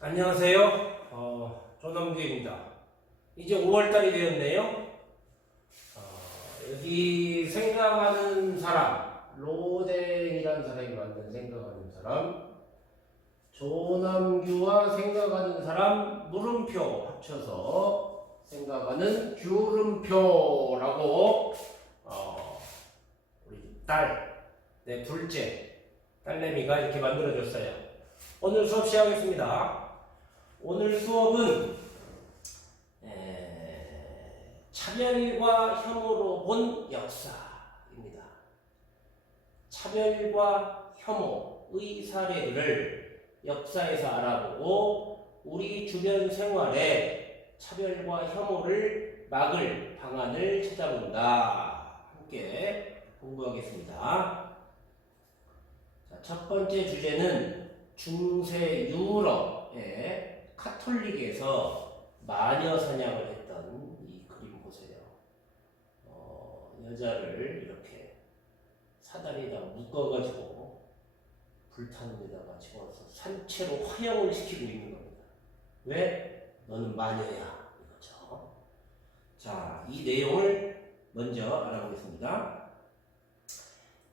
안녕하세요. 조남규입니다. 이제 5월달이 되었네요. 여기 생각하는 사람, 로댕이라는 사람이 만든 생각하는 사람, 조남규와 생각하는 사람, 물음표 합쳐서 생각하는 규름표라고 우리 내 둘째 딸내미가 이렇게 만들어줬어요. 오늘 수업 시작하겠습니다. 오늘 수업은 차별과 혐오로 본 역사입니다. 차별과 혐오의 사례들을 역사에서 알아보고 우리 주변 생활에 차별과 혐오를 막을 방안을 찾아본다. 함께 공부하겠습니다. 자, 첫 번째 주제는 중세 유럽의 카톨릭에서 마녀 사냥을 했던 이 그림 보세요. 여자를 이렇게 사다리에다 묶어가지고 불타는 데다가 집어서 산채로 화형을 시키고 있는 겁니다. 왜? 너는 마녀야. 이거죠. 자, 이 내용을 먼저 알아보겠습니다.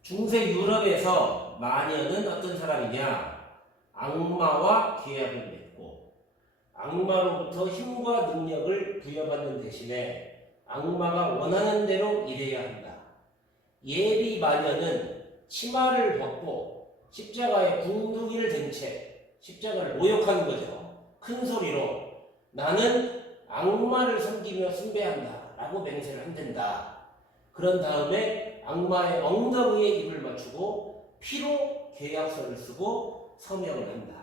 중세 유럽에서 마녀는 어떤 사람이냐? 악마와 계약을 맺고 악마로부터 힘과 능력을 부여받는 대신에 악마가 원하는 대로 일해야 한다. 예비 마녀는 치마를 벗고 십자가에 궁둥이를 든 채 십자가를 모욕하는 거죠. 큰 소리로 나는 악마를 섬기며 숭배한다 라고 맹세를 한댄다. 그런 다음에 악마의 엉덩이에 입을 맞추고 피로 계약서를 쓰고 서명을 한다.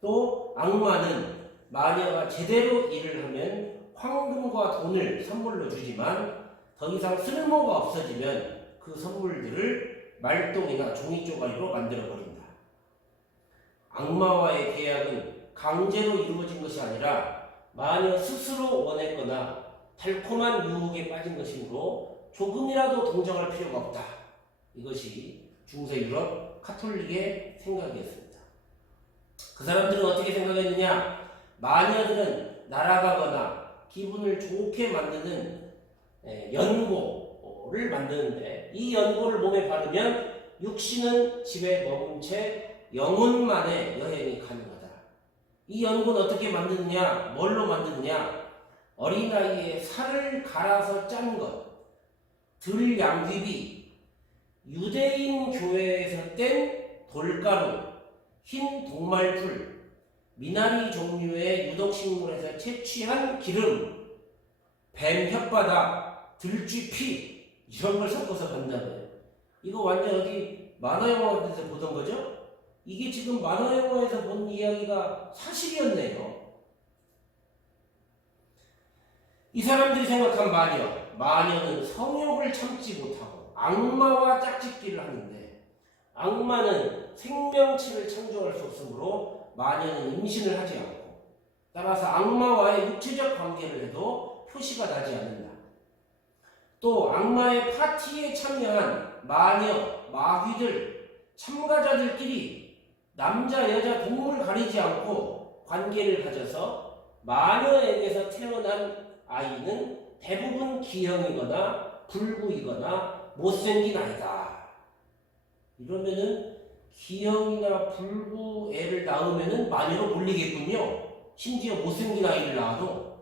또 악마는 마녀가 제대로 일을 하면 황금과 돈을 선물로 주지만 더 이상 쓸모가 없어지면 그 선물들을 말똥이나 종이 쪼가리로 만들어 버린다. 악마와의 계약은 강제로 이루어진 것이 아니라 마녀 스스로 원했거나 달콤한 유혹에 빠진 것이므로 조금이라도 동정할 필요가 없다. 이것이 중세 유럽 카톨릭의 생각이었습니다. 그 사람들은 어떻게 생각했느냐? 마녀들은 날아가거나 기분을 좋게 만드는 연고를 만드는데 이 연고를 몸에 바르면 육신은 집에 머문 채 영혼만의 여행이 가능하다. 이 연고는 어떻게 만드느냐? 뭘로 만드느냐? 어린아이의 살을 갈아서 짠 것, 들양귀비, 유대인 교회에서 뗀 돌가루, 흰 동말풀, 미나리 종류의 유독식물에서 채취한 기름, 뱀 혓바닥, 들쥐 피 이런 걸 섞어서 간다고요. 이거 완전 어디 만화영화에서 보던 거죠? 이게 지금 만화영화에서 본 이야기가 사실이었네요. 이 사람들이 생각한 마녀는 성욕을 참지 못하고 악마와 짝짓기를 하는데 악마는 생명체를 창조할 수 없으므로 마녀는 임신을 하지 않고 따라서 악마와의 육체적 관계를 해도 표시가 나지 않는다. 또 악마의 파티에 참여한 마녀, 마귀들, 참가자들끼리 남자, 여자, 동물 가리지 않고 관계를 가져서 마녀에게서 태어난 아이는 대부분 기형이거나 불구이거나 못생긴 아이다. 이러면은 기형이나 불구 애를 낳으면은 마녀로 몰리겠군요. 심지어 못생긴 아이를 낳아도.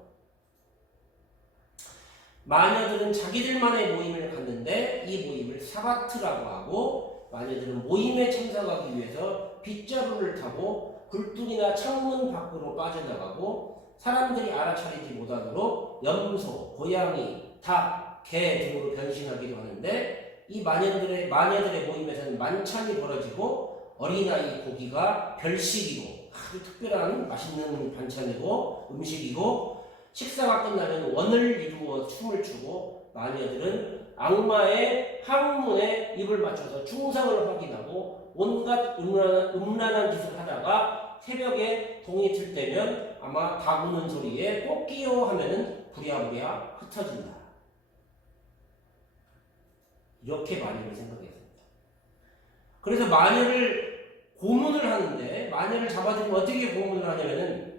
마녀들은 자기들만의 모임을 갖는데 이 모임을 사바트라고 하고 마녀들은 모임에 참석하기 위해서 빗자루를 타고 굴뚝이나 창문 밖으로 빠져나가고 사람들이 알아차리지 못하도록 염소, 고양이, 닭, 개 등으로 변신하기도 하는데 이 마녀들의 모임에서는 만찬이 벌어지고 어린아이 고기가 별식이고 아주 특별한 맛있는 반찬이고 음식이고 식사가 끝나면 원을 이루어 춤을 추고 마녀들은 악마의 항문에 입을 맞춰서 충성을 확인하고 온갖 음란한 짓을 하다가 새벽에 동이 틀 때면 아마 닭 우는 소리에 꽃기요 하면은 부랴부랴 흩어진다. 이렇게 마녀를 생각했습니다. 그래서 마녀를 고문을 하는데 마녀를 잡아들이면 어떻게 고문을 하냐면은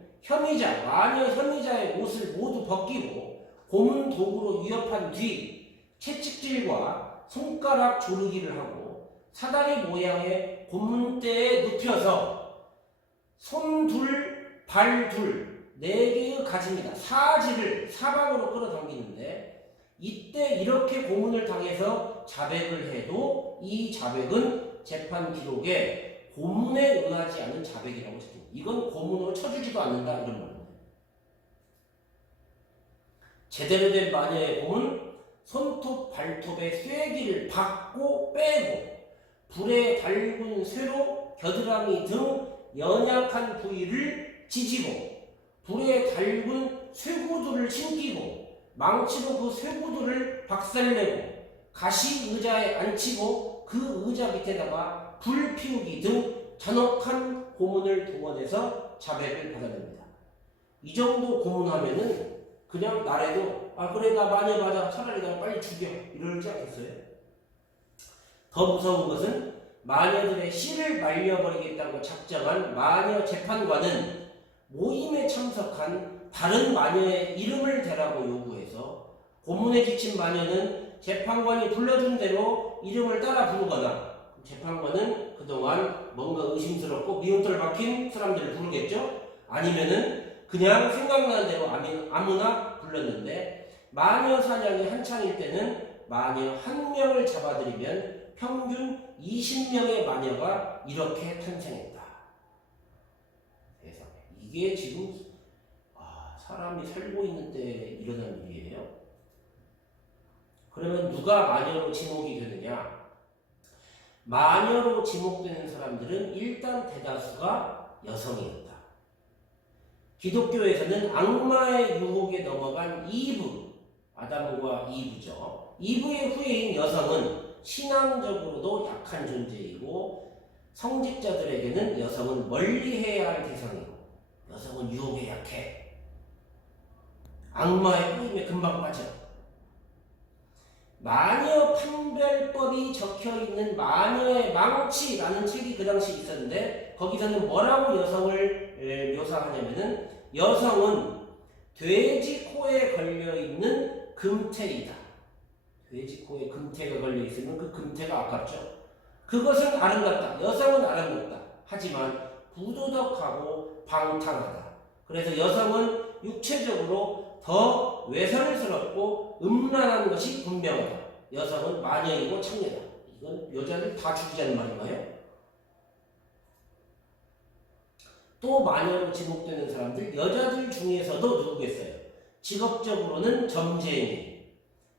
마녀 혐의자의 옷을 모두 벗기고 고문 도구로 위협한 뒤 채찍질과 손가락 조르기를 하고 사다리 모양의 고문대에 눕혀서 손 둘, 발 둘, 4개의 가지입니다. 사지를 사방으로 끌어당기는데 이때 이렇게 고문을 당해서 자백을 해도 이 자백은 재판 기록에 고문에 의하지 않은 자백이라고 적힙니다. 이건 고문으로 쳐주지도 않는다 이런 말입니다. 제대로 된 마녀의 고문, 손톱, 발톱의 쐐기를 박고 빼고 불에 달군 쇠로 겨드랑이 등 연약한 부위를 지지고 불에 달군 쇠구두를 신기고 망치로 그 쇠구두를 박살내고 가시 의자에 앉히고 그 의자 밑에다가 불 피우기 등 잔혹한 고문을 동원해서 자백을 받아냅니다. 이 정도 고문하면은 그냥 나래도 그래 나 마녀 맞아 차라리 나 빨리 죽여 이러지 않겠어요? 더 무서운 것은 마녀들의 씨를 말려버리겠다고 작정한 마녀 재판관은 모임에 참석한 다른 마녀의 이름을 대라고 요구해서 고문에 지친 마녀는 재판관이 불러준 대로 이름을 따라 부르거나 재판관은 그동안 뭔가 의심스럽고 미움털 박힌 사람들을 부르겠죠? 아니면은 그냥 생각나는 대로 아무나 불렀는데 마녀 사냥이 한창일 때는 마녀 1명을 잡아들이면 평균 20명의 마녀가 이렇게 탄생했다. 세상에. 이게 지금 사람이 살고 있는 때 일어난 일이에요. 그러면 누가 마녀로 지목이 되느냐? 마녀로 지목되는 사람들은 일단 대다수가 여성이었다. 기독교에서는 악마의 유혹에 넘어간 이브, 아담과 이브죠. 이브의 후예인 여성은 신앙적으로도 약한 존재이고 성직자들에게는 여성은 멀리해야 할 대상이고 여성은 유혹에 약해. 악마의 꼬임에 금방 빠져. 마녀 판별법이 적혀있는 마녀의 망치라는 책이 그 당시 있었는데 거기서는 뭐라고 여성을 묘사하냐면은 여성은 돼지 코에 걸려있는 금태이다. 돼지 코에 금태가 걸려있으면 그 금태가 아깝죠. 그것은 아름답다. 여성은 아름답다. 하지만 부도덕하고 방탕하다. 그래서 여성은 육체적으로 더 외설스럽고 음란한 것이 분명하다. 여성은 마녀이고 창녀다. 이건 여자들 다 죽이자는 말인가요? 또 마녀로 지목되는 사람들, 여자들 중에서도 누구겠어요? 직업적으로는 점쟁이,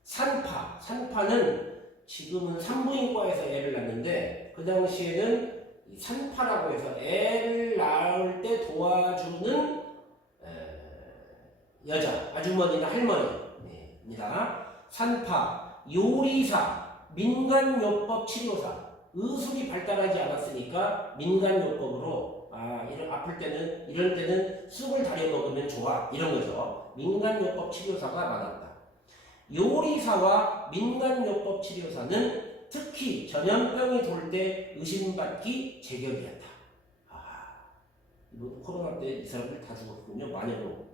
산파. 산파는 지금은 산부인과에서 애를 낳는데 그 당시에는 산파라고 해서 애를 낳을 때 도와주는 여자, 아주머니나 할머니입니다. 산파, 요리사, 민간요법 치료사. 의술이 발달하지 않았으니까 민간요법으로 이럴 때는 쑥을 다려 먹으면 좋아 이런 거죠. 민간요법 치료사가 많았다. 요리사와 민간요법 치료사는 특히 전염병이 돌 때 의심받기 제격이었다. 이번 코로나 때 이 사람들 다 죽었군요. 마녀로.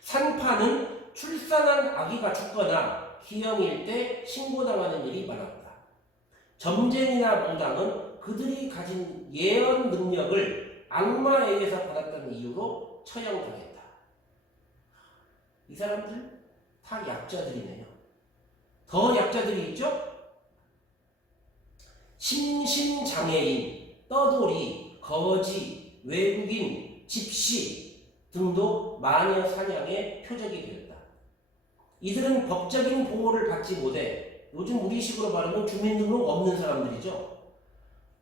산파는 출산한 아기가 죽거나 기형일 때 신고당하는 일이 많았다. 점쟁이나 무당은 그들이 가진 예언 능력을 악마에게서 받았다는 이유로 처형당했다. 이 사람들 다 약자들이네요. 더 약자들이 있죠? 심신장애인, 떠돌이, 거지, 외국인, 집시 등도 마녀 사냥의 표적이 되었다. 이들은 법적인 보호를 받지 못해 요즘 우리식으로 말하면 주민등록 없는 사람들이죠.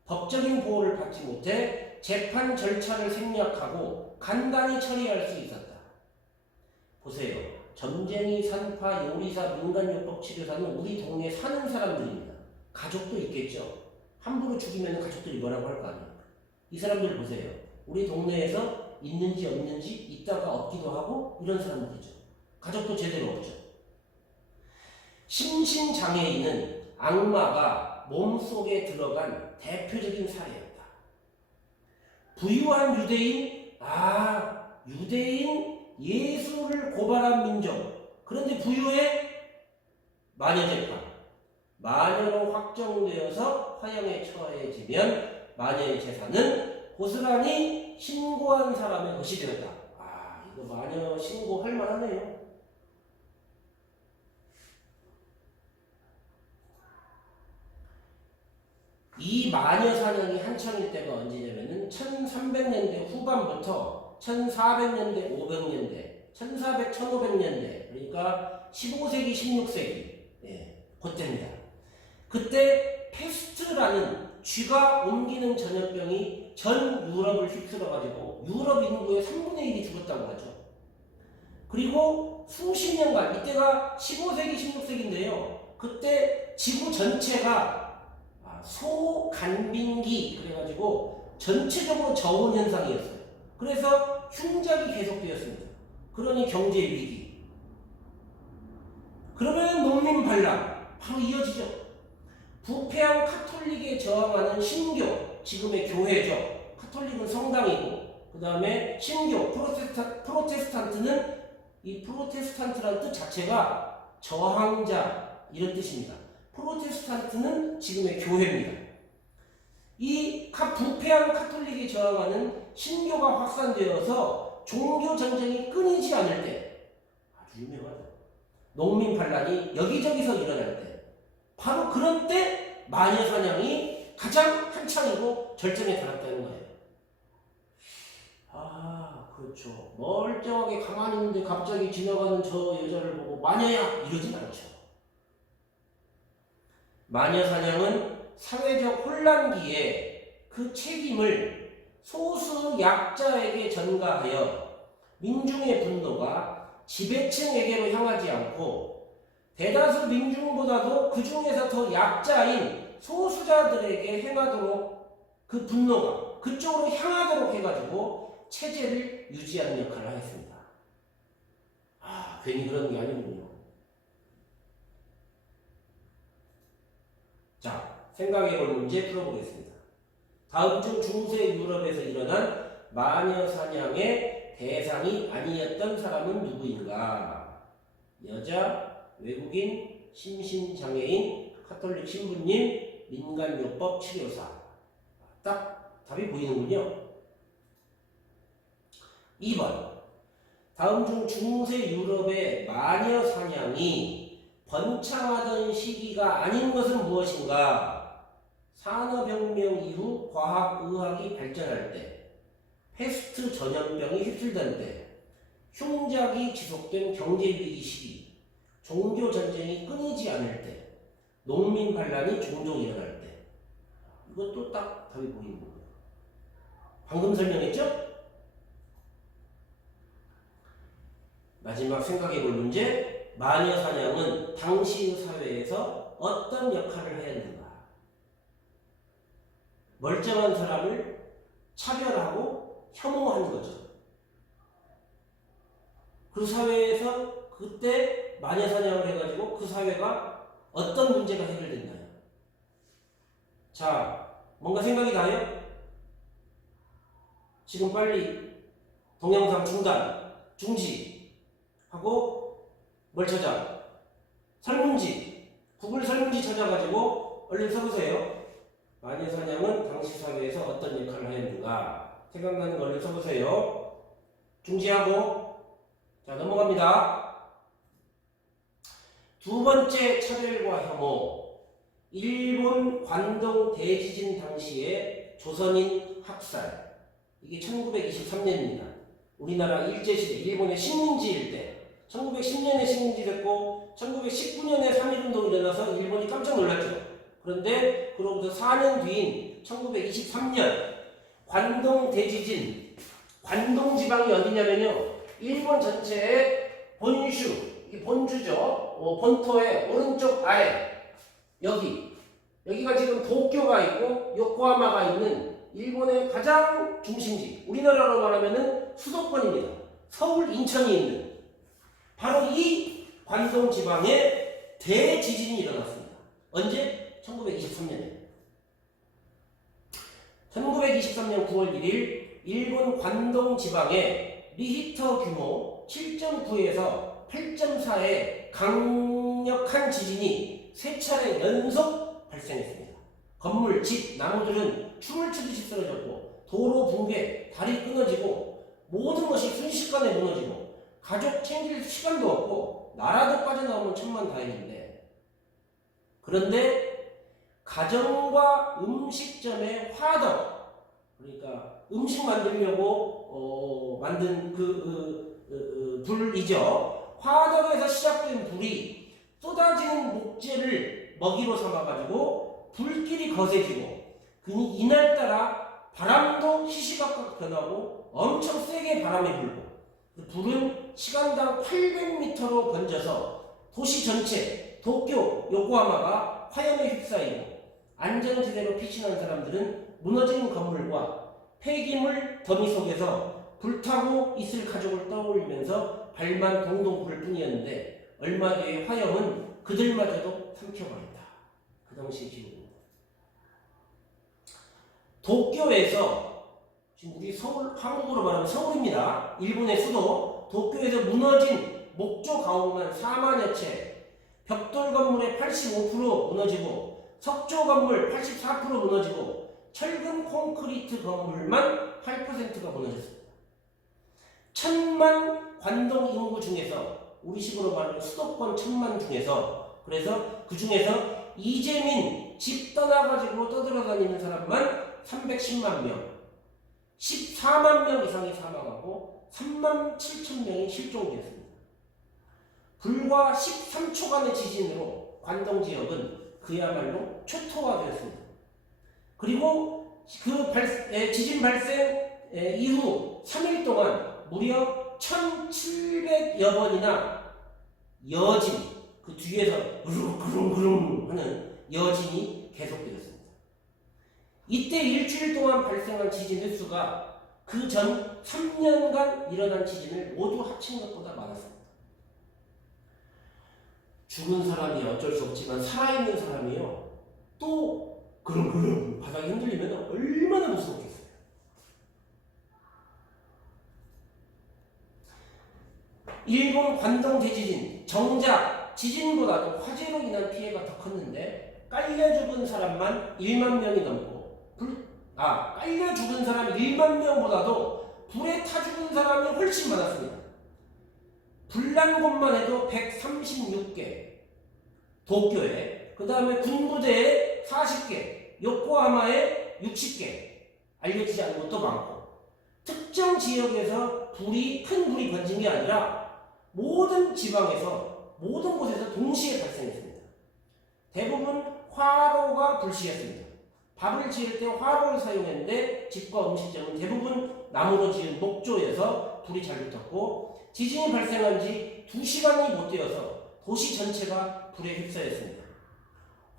법적인 보호를 받지 못해 재판 절차를 생략하고 간단히 처리할 수 있었다. 보세요. 점쟁이, 산파, 요리사, 민간요법 치료사는 우리 동네에 사는 사람들입니다. 가족도 있겠죠. 함부로 죽이면 가족들이 뭐라고 할 거 아닙니까? 이 사람들 보세요. 우리 동네에서 있는지 없는지 있다가 없기도 하고 이런 사람들이죠. 가족도 제대로 없죠. 심신장애인은 악마가 몸속에 들어간 대표적인 사례였다. 부유한 유대인, 유대인 예수를 고발한 민족. 그런데 부유해? 마녀 재판. 마녀로 확정되어서 화형에 처해지면 마녀의 재산은 고스란히 신고한 사람의 것이 되었다. 이거 마녀 신고할 만하네요. 이 마녀 사냥이 한창일 때가 언제냐면은 1300년대 후반부터 1400년대, 500년대, 1400, 1500년대, 그러니까 15세기, 16세기, 그때입니다. 그때 페스트라는 쥐가 옮기는 전염병이 전 유럽을 휩쓸어가지고 유럽 인구의 3분의 1이 죽었다고 하죠. 그리고 수십 년간, 이때가 15세기, 16세기인데요. 그때 지구 전체가 소간빙기, 그래가지고 전체적으로 저온 현상이었어요. 그래서 흉작이 계속되었습니다. 그러니 경제 위기. 그러면 농민 반란 바로 이어지죠. 부패한 카톨릭에 저항하는 신교, 지금의 교회죠. 카톨릭은 성당이고, 그 다음에 신교, 프로테스탄트는 이 프로테스탄트라는 뜻 자체가 저항자 이런 뜻입니다. 프로테스탄트는 지금의 교회입니다. 이 부패한 카톨릭에 저항하는 신교가 확산되어서 종교 전쟁이 끊이지 않을 때, 아주 유명하죠. 농민 반란이 여기저기서 일어날 때, 바로 그런 때 마녀 사냥이 가장 한창이고 절정에 달았다는 거예요. 그렇죠. 멀쩡하게 가만히 있는데 갑자기 지나가는 저 여자를 보고 마녀야 이러진 않죠. 마녀 사냥은 사회적 혼란기에 그 책임을 소수 약자에게 전가하여 민중의 분노가 지배층에게로 향하지 않고 대다수 민중보다도 그 중에서 더 약자인 소수자들에게 행하도록 그 분노가 그쪽으로 향하도록 해가지고 체제를 유지하는 역할을 하겠습니다. 괜히 그런 게 아니군요. 자, 생각해볼 문제 풀어보겠습니다. 다음 중 중세 유럽에서 일어난 마녀 사냥의 대상이 아니었던 사람은 누구인가? 여자, 외국인, 심신장애인, 카톨릭 신부님, 민간요법 치료사. 딱 답이 보이는군요. 2번. 다음 중 중세 유럽의 마녀 사냥이 번창하던 시기가 아닌 것은 무엇인가? 산업혁명 이후 과학의학이 발전할 때, 패스트 전염병이 휩쓸던 때, 흉작이 지속된 경제위기 시기, 종교전쟁이 끊이지 않을 때, 농민 반란이 종종 일어날 때. 이것도 딱 답이 보이는 거예요. 방금 설명했죠? 마지막 생각해볼 문제. 마녀 사냥은 당시의 사회에서 어떤 역할을 해야 되는가? 멀쩡한 사람을 차별하고 혐오하는 거죠. 그 사회에서 그때 마녀 사냥을 해가지고 그 사회가 어떤 문제가 해결됐나요? 자, 뭔가 생각이 나요? 지금 빨리 동영상 중단, 중지 하고 뭘 찾아? 설문지, 구글 설문지 찾아가지고 얼른 써보세요. 마녀 사냥은 당시 사회에서 어떤 역할을 하였는가? 생각나는 거 얼른 써보세요. 중지하고 자, 넘어갑니다. 두 번째 차별과 혐오. 일본 관동 대지진 당시에 조선인 학살. 이게 1923년입니다. 우리나라 일제시대, 일본의 식민지일 때 1910년에 식민지 됐고 1919년에 3.1운동이 일어나서 일본이 깜짝 놀랐죠. 그런데 그로부터 4년 뒤인 1923년 관동 대지진, 관동 지방이 어디냐면요, 일본 전체의 본슈, 이 본주죠. 본토의 오른쪽 아래, 여기가 지금 도쿄가 있고 요코하마가 있는 일본의 가장 중심지, 우리나라로 말하면은 수도권입니다. 서울, 인천이 있는 바로 이 관동 지방에 대지진이 일어났습니다. 언제? 1923년에. 1923년 9월 1일 일본 관동 지방에 리히터 규모 7.9에서 8.4의 강력한 지진이 3차례 연속 발생했습니다. 건물, 집, 나무들은 춤을 추듯이 쓰러졌고 도로 붕괴, 다리 끊어지고 모든 것이 순식간에 무너지고 가족 챙길 시간도 없고 나라도 빠져나오면 천만다행인데, 그런데 가정과 음식점의 화덕, 그러니까 음식 만들려고 만든 불이죠. 화덕에서 시작된 불이 쏟아지는 목재를 먹이로 삼아가지고 불길이 거세지고, 이날따라 바람도 시시각각 변하고 엄청 세게 바람이 불고, 불은 시간당 800m로 번져서 도시 전체, 도쿄, 요코하마가 화염에 휩싸이고 안전지대로 피신한 사람들은 무너진 건물과 폐기물 더미 속에서 불타고 있을 가족을 떠올리면서 발만 동동 부를 뿐이었는데, 얼마 뒤에 화염은 그들마저도 삼켜버렸다. 그 당시 기록입니다. 도쿄에서, 지금 우리 서울, 한국으로 말하면 서울입니다. 일본의 수도 도쿄에서 무너진 목조 가옥만 4만여 채, 벽돌 건물의 85% 무너지고 석조 건물 84% 무너지고 철근 콘크리트 건물만 8%가 무너졌습니다. 1000만 관동 인구 중에서, 우리식으로 말하면 수도권 1000만 중에서, 그래서 그 중에서 이재민 집 떠나가지고 떠들어다니는 사람만 310만 명, 14만 명 이상이 사망하고 3만 7천 명이 실종되었습니다. 불과 13초간의 지진으로 관동 지역은 그야말로 초토화되었습니다. 그리고 그 지진 발생 이후 3일 동안 무려 1700여 번이나 여진, 그 뒤에서 으르렁으르렁 하는 여진이 계속되었습니다. 이때 일주일 동안 발생한 지진 횟수가 그 전 3년간 일어난 지진을 모두 합친 것보다 많았습니다. 죽은 사람이 어쩔 수 없지만 살아있는 사람이요, 또 그릉그릉 바닥이 흔들리면 얼마나 무서웠겠어요. 일본 관동 대지진, 정작 지진보다도 화재로 인한 피해가 더 컸는데, 깔려 죽은 사람만 1만 명이 넘고, 깔려 죽은 사람 1만 명보다도 불에 타 죽은 사람이 훨씬 많았습니다. 불난 곳만 해도 136개, 도쿄에, 그 다음에 군부대에 40개, 요코하마에 60개, 알려지지 않은 것도 많고, 특정 지역에서 큰 불이 번진 게 아니라 모든 지방에서, 모든 곳에서 동시에 발생했습니다. 대부분 화로가 불씨였습니다. 밥을 지을 때 화로를 사용했는데 집과 음식점은 대부분 나무로 지은 목조에서 불이 잘 붙었고, 지진이 발생한 지 2시간이 못 되어서 도시 전체가 불에 휩싸였습니다.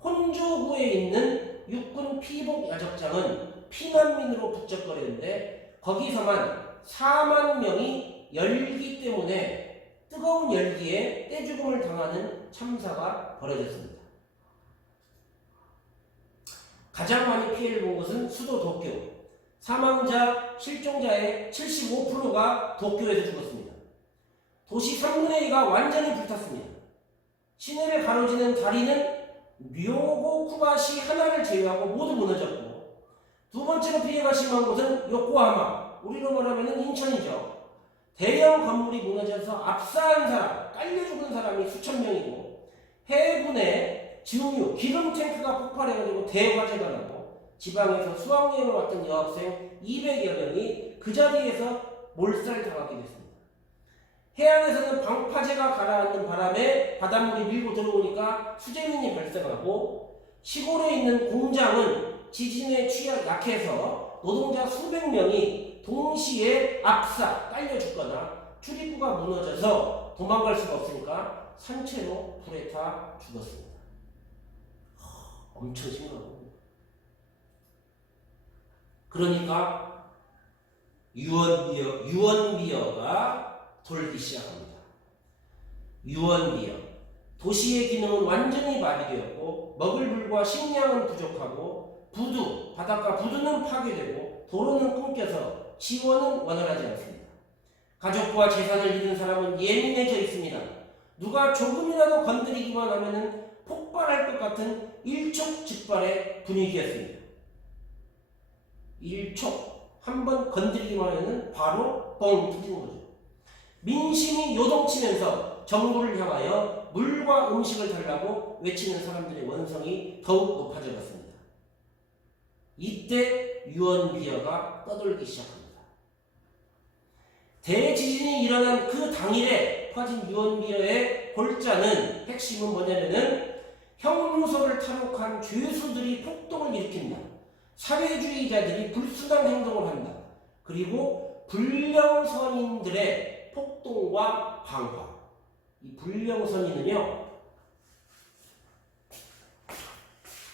혼조구에 있는 육군 피복 야적장은 피난민으로 북적거리는데, 거기서만 4만 명이 열기 때문에 뜨거운 열기에 떼죽음을 당하는 참사가 벌어졌습니다. 가장 많이 피해를 본 것은 수도 도쿄. 사망자, 실종자의 75%가 도쿄에서 죽었습니다. 도시 3분의 2가 완전히 불탔습니다. 시내를 가로지는 다리는 묘고쿠바시 하나를 제외하고 모두 무너졌고, 두 번째로 피해가 심한 곳은 요코하마, 우리로 말하면 인천이죠. 대형 건물이 무너져서 압사한 사람, 깔려 죽은 사람이 수천 명이고, 해군의 증유, 기름 탱크가 폭발해가지고 대화재가 나고, 지방에서 수학여행을 왔던 여학생 200여 명이 그 자리에서 몰살당하게 됐습니다. 해안에서는 방파제가 가라앉는 바람에 바닷물이 밀고 들어오니까 수재민이 발생하고, 시골에 있는 공장은 지진에 약해서 노동자 수백 명이 동시에 압사, 깔려 죽거나 출입구가 무너져서 도망갈 수가 없으니까 산채로 불에 타 죽었습니다. 엄청 심각하고, 그러니까 유언비어가 돌기 시작합니다. 유언비어. 도시의 기능은 완전히 마비되었고, 먹을 물과 식량은 부족하고, 부두, 바닷가 부두는 파괴되고 도로는 끊겨서 지원은 원활하지 않습니다. 가족과 재산을 잃은 사람은 예민해져 있습니다. 누가 조금이라도 건드리기만 하면은 폭발할 것 같은 일촉즉발의 분위기였습니다. 일촉, 한번 건드리기만 하면은 바로 뻥 터지는 거죠. 민심이 요동치면서 정부를 향하여 물과 음식을 달라고 외치는 사람들의 원성이 더욱 높아져 갔습니다. 이때 유언비어가 떠돌기 시작합니다. 대지진이 일어난 그 당일에 퍼진 유언비어의 골자는, 핵심은 뭐냐면은 형무소를 탈옥한 죄수들이 폭동을 일으킨다. 사회주의자들이 불순한 행동을 한다. 그리고 불령선인들의 폭동과 방화. 이 불령선인은요,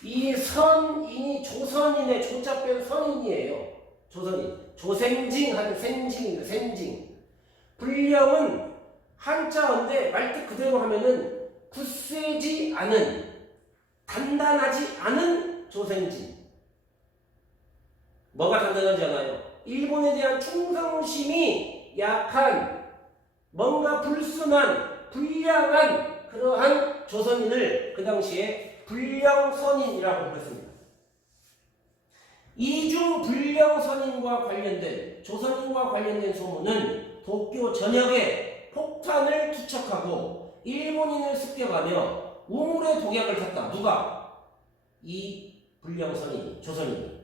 이 선인이 조선인의 조자 뺀 선인이에요. 조선인. 조생징하는 생징입니다. 생징. 불령은 한자어인데 말뜻 그대로 하면은 굳세지 않은, 단단하지 않은 조생징. 뭐가 단단하지 않아요? 일본에 대한 충성심이 약한, 뭔가 불순한, 불량한 그러한 조선인을 그 당시에 불령선인이라고 불렀습니다. 이중 불령선인과 관련된, 조선인과 관련된 소문은 도쿄 전역에 폭탄을 투척하고 일본인을 습격하며 우물에 독약을 탔다. 누가? 이 불령선인, 조선인이.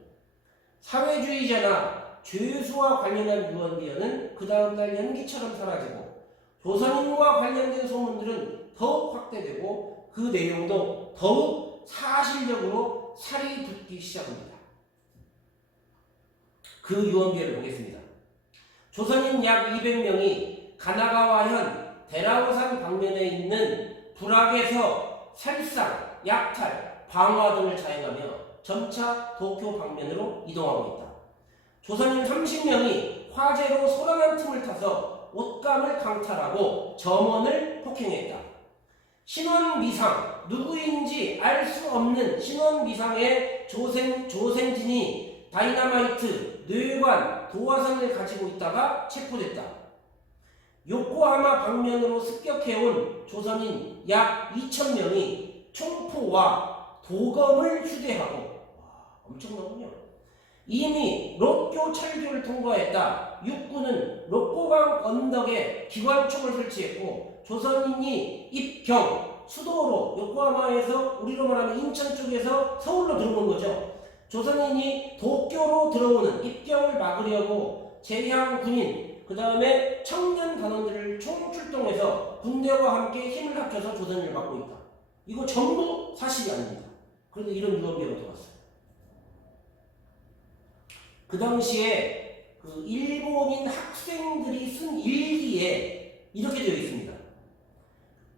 사회주의자나 죄수와 관련한 유언비어는 그 다음날 연기처럼 사라지고 조선인과 관련된 소문들은 더욱 확대되고 그 내용도 더욱 사실적으로 살이 붙기 시작합니다. 그 유언비어를 보겠습니다. 조선인 약 200명이 가나가와현 대라오산 방면에 있는 불악에서 살상, 약탈, 방화 등을 자행하며 점차 도쿄 방면으로 이동하고 있다. 조선인 30명이 화재로 소란한 틈을 타서 옷감을 강탈하고 점원을 폭행했다. 신원미상, 누구인지 알 수 없는 신원미상의 조생진이 다이너마이트, 뇌관, 도화선을 가지고 있다가 체포됐다. 요코하마 방면으로 습격해온 조선인 약 2,000명이 총포와 도검을 휴대하고, 엄청나군요. 이미 롯교 철교를 통과했다. 육군은 롯고강 언덕에 기관총을 설치했고 조선인이 입경, 수도로 요코하마에서 우리로 말하면 인천 쪽에서 서울로 들어오는 거죠. 조선인이 도쿄로 들어오는 입경을 막으려고 제향 군인, 그 다음에 청년 단원들을 총출동해서 군대와 함께 힘을 합쳐서 조선인을 막고 있다. 이거 전부 사실이 아닙니다. 그런데 이런 유언비어가 들어왔어요. 그 당시에 그 일본인 학생들이 쓴 일기에 이렇게 되어 있습니다.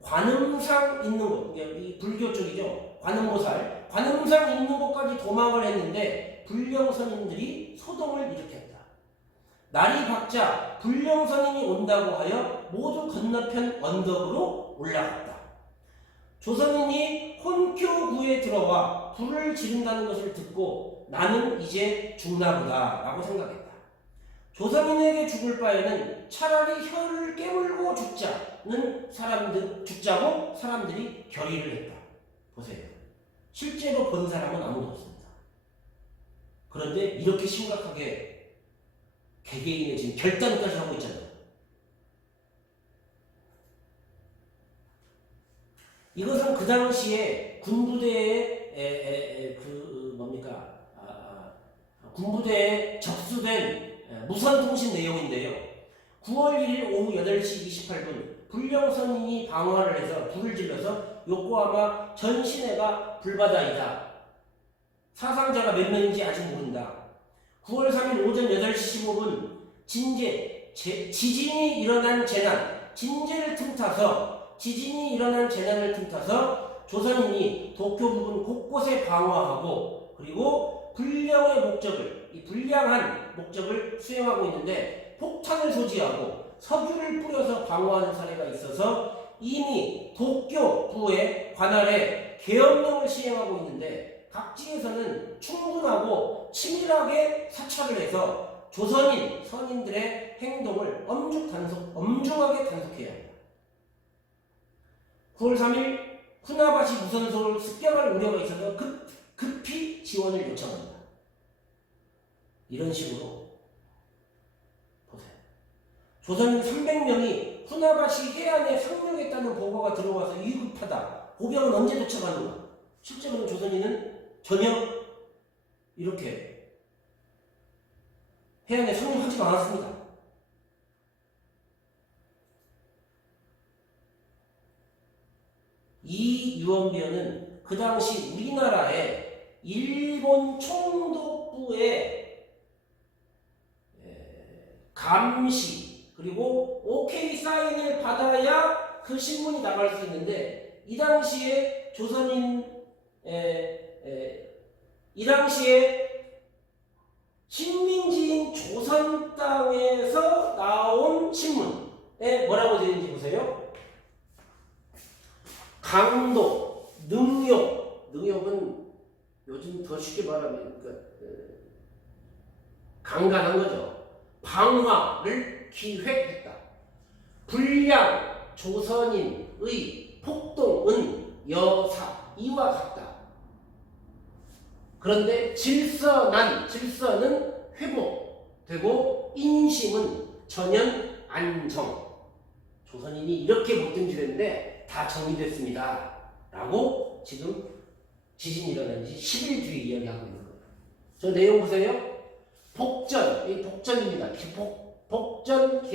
관음상 있는 곳, 이 불교 쪽이죠. 관음보살. 관음상 있는 곳까지 도망을 했는데 불령선인들이 소동을 일으켰다. 날이 밝자 불령선인이 온다고 하여 모두 건너편 언덕으로 올라갔다. 조선인이 혼교구에 들어와 불을 지른다는 것을 듣고 나는 이제 죽나보다 라고 생각했다. 조선인에게 죽을 바에는 차라리 혀를 깨물고 죽자고 사람들이 결의를 했다. 보세요. 실제로 본 사람은 아무도 없습니다. 그런데 이렇게 심각하게 개개인의 지금 결단까지 하고 있잖아요. 이것은 그 당시에 군부대에 군부대에 접수된 무선통신 내용인데요. 9월 1일 오후 8시 28분 불령선인이 방화를 해서 불을 질러서 요코하마 전 시내가 불바다이다. 사상자가 몇 명인지 아직 모른다. 9월 3일 오전 8시 15분 지진이 일어난 재난, 지진이 일어난 재난을 틈타서 조선인이 도쿄 부근 곳곳에 방화하고 그리고 불량한 목적을 수행하고 있는데 폭탄을 소지하고 석유를 뿌려서 방화하는 사례가 있어서 이미 도쿄부의 관할에 계엄령을 시행하고 있는데 각지에서는 충분하고 치밀하게 사찰을 해서 조선인 선인들의 행동을 엄중하게 단속해야 합니다. 9월 3일 후나바시 무선소를 습격할 우려가 있어서 급히 지원을 요청합니다. 이런 식으로 보세요. 조선인 300명이 후나바시 해안에 상륙했다는 보고가 들어와서 위급하다. 보병은 언제 도착하는가? 실제로는 조선인은 전혀 이렇게 해안에 상륙하지도 않았습니다. 이 유언비어는 그 당시 우리나라의 일본 총독부의 감시 그리고 OK 사인을 받아야 그 신문이 나갈 수 있는데 이 당시에 이 당시에 식민지인 조선 땅에서 나온 신문에 뭐라고 되어 있는지 보세요. 강도, 능욕은 요즘 더 쉽게 말하면 강간한 거죠. 방화를 기획했다. 불량 조선인의 폭동은 여사 이와 같다. 그런데 질서는 회복되고 인심은 전연 안정. 조선인이 이렇게 못된 짓 했는데 다 정리됐습니다. 라고 지금 지진이 일어난 지 10일 뒤에 이야기하고 있는 거예요. 저 내용 보세요. 복전, 이 복전입니다. 복전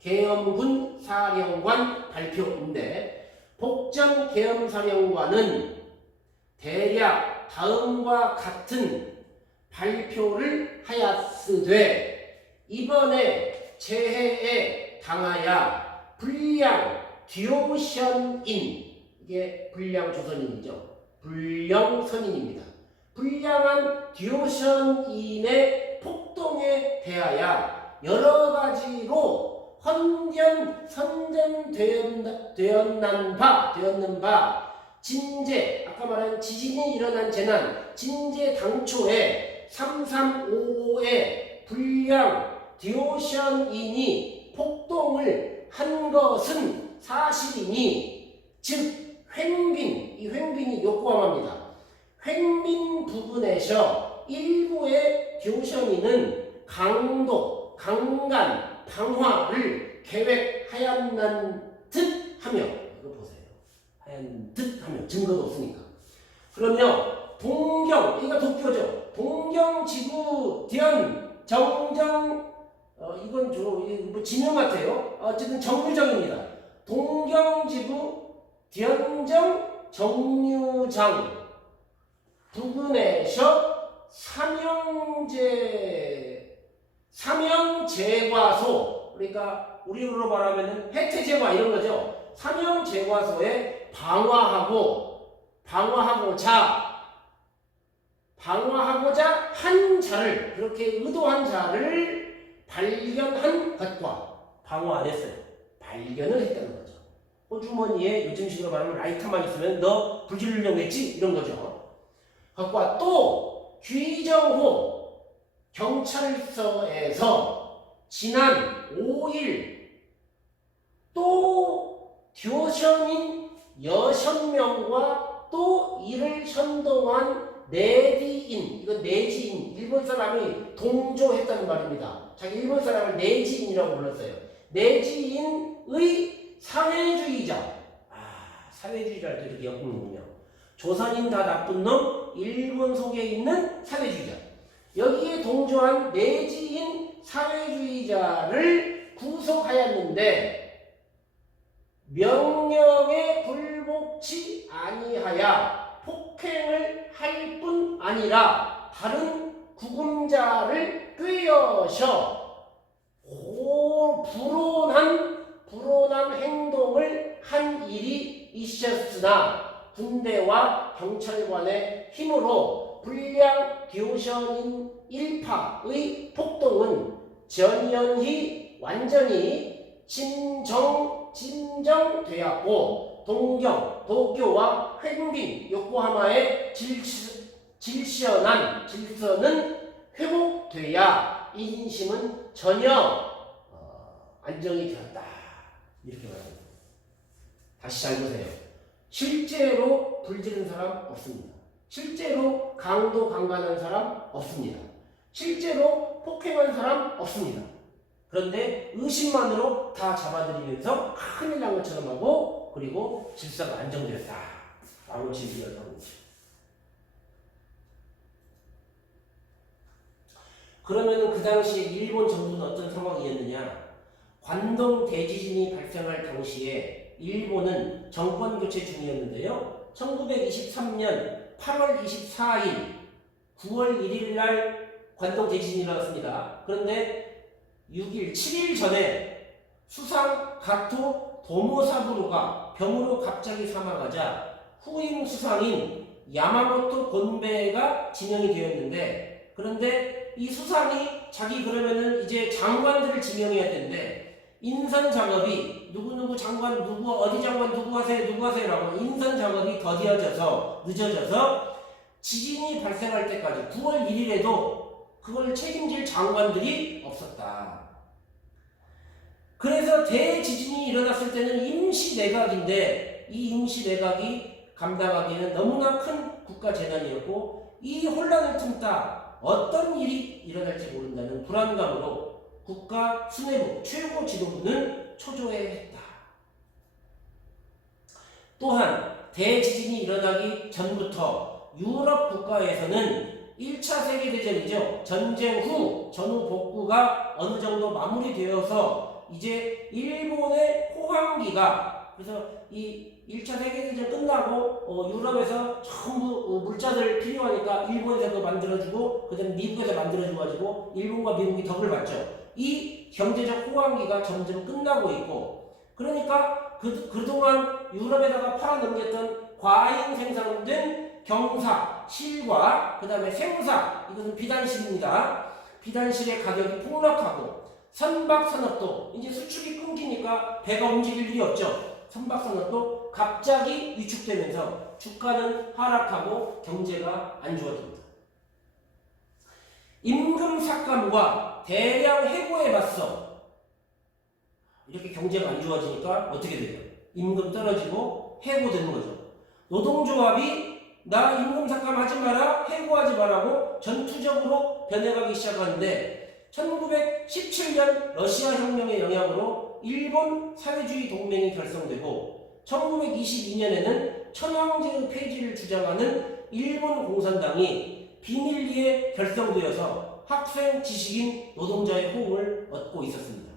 계엄군 사령관 발표인데 복전 계엄사령관은 대략 다음과 같은 발표를 하였으되 이번에 재해에 당하여 불량 듀오션인 이게 불량 조선인이죠. 불량 선인입니다. 불량한 듀오션인의 폭동에 대하여 여러 가지로 선전되었는 바 진제 아까 말한 지진이 일어난 재난 진제 당초에 3355에 불량 듀오션인이 폭동을 한 것은 사실이니 즉 횡빈 이 횡빈이 욕구함합니다. 횡빈 부분에서 일부의 듀오션인은 강도, 강간, 방화를 계획하였는 듯 하며 이거 보세요. 하얀 듯 하며 증거도 없으니까. 그러면 동경 이거 도쿄죠. 동경지구 정정 이건 뭐 지명 같아요. 어쨌든 정류장입니다. 동경지구 정류장 부근에서 삼형제과소 그러니까 우리로 말하면 해태제과 이런 거죠. 삼형제과소에 방화하고자 한 자를 그렇게 의도한 자를 발견한 것과 방화 안 했어요. 발견을 했다는 거죠. 호주머니에 요즘식으로 말하면 라이터만 있으면 너 불지르려고 했지? 이런 거죠. 것과 또 귀정호 경찰서에서 지난 5일 또 듀오션인 6명과 또 이를 선동한 내지인 이거 내지인 일본 사람이 동조했다는 말입니다. 자기 일본 사람을 내지인이라고 불렀어요. 내지인의 사회주의자 사회주의자를 또 이렇게 엮는군요. 조선인 다 나쁜 놈 일본 속에 있는 사회주의자 여기에 동조한 내지인 사회주의자를 구속하였는데 명령에 굴복치 아니하여 폭행을 할 뿐 아니라 다른 구금자를 꿰어서 불온한 행동을 한 일이 있었으나 군대와 경찰관의 힘으로 불량 듀오션인 일파의 폭동은 전연히 완전히 진정되었고 동경, 도교와 횡빈, 요코하마의 질서는 회복돼야 인심은 전혀 안정이 되었다. 이렇게 말합니다. 다시 잘 보세요. 실제로 불 지른 사람 없습니다. 실제로 강도 강간한 사람 없습니다. 실제로 폭행한 사람 없습니다. 그런데 의심만으로 다 잡아들이면서 큰일 난 것처럼 하고 그리고 질서가 안정되었다 라고 진술을 하고 있죠. 그러면 그 당시에 일본 정부는 어떤 상황이었느냐? 관동 대지진이 발생할 당시에 일본은 정권 교체 중이었는데요. 1923년 8월 24일, 9월 1일 날 관동 대지진이 일어났습니다. 그런데 6일, 7일 전에 수상 가토 도모사부루가 병으로 갑자기 사망하자 후임 수상인 야마모토 곤베가 지명이 되었는데, 그런데 이 수상이 자기 그러면은 이제 장관들을 지명해야 되는데 인선 작업이 누구 장관 누구 어디 장관 누구 하세요라고 인선 작업이 더디어져서 늦어져서 지진이 발생할 때까지 9월 1일에도 그걸 책임질 장관들이 없었다. 그래서 대지진이 일어났을 때는 임시 내각인데 이 임시 내각이 감당하기에는 너무나 큰 국가 재난이었고 이 혼란을 틈타 어떤 일이 일어날지 모른다는 불안감으로 국가 수뇌부, 최고 지도부는 초조해했다. 또한 대지진이 일어나기 전부터 유럽 국가에서는 1차 세계대전이죠. 전쟁 후 전후 복구가 어느 정도 마무리되어서 이제 일본의 호황기가, 그래서 이 1차 세계대전 끝나고 유럽에서 전부 물자들 필요하니까 일본에서도 만들어주고 그다음에 미국에서 만들어줘가지고 일본과 미국이 덕을 봤죠. 이 경제적 호황기가 점점 끝나고 있고, 그러니까 그동안 유럽에다가 팔아넘겼던 과잉 생산된 경사, 실과 그 다음에 생사, 이것은 비단실입니다. 비단실의 가격이 폭락하고 선박산업도 이제 수출이 끊기니까 배가 움직일 일이 없죠. 선박산업도 갑자기 위축되면서 주가는 하락하고 경제가 안 좋아집니다. 임금 삭감과 대량 해고에 맞서 이렇게 경제가 안 좋아지니까 어떻게 돼요? 임금 떨어지고 해고되는 거죠. 노동조합이 나 임금 삭감하지 마라, 해고하지 마라고 전투적으로 변해가기 시작하는데 1917년 러시아 혁명의 영향으로 일본 사회주의 동맹이 결성되고 1922년에는 천황제의 폐지를 주장하는 일본 공산당이 비밀리에 결성되어서 학생, 지식인, 노동자의 호응을 얻고 있었습니다.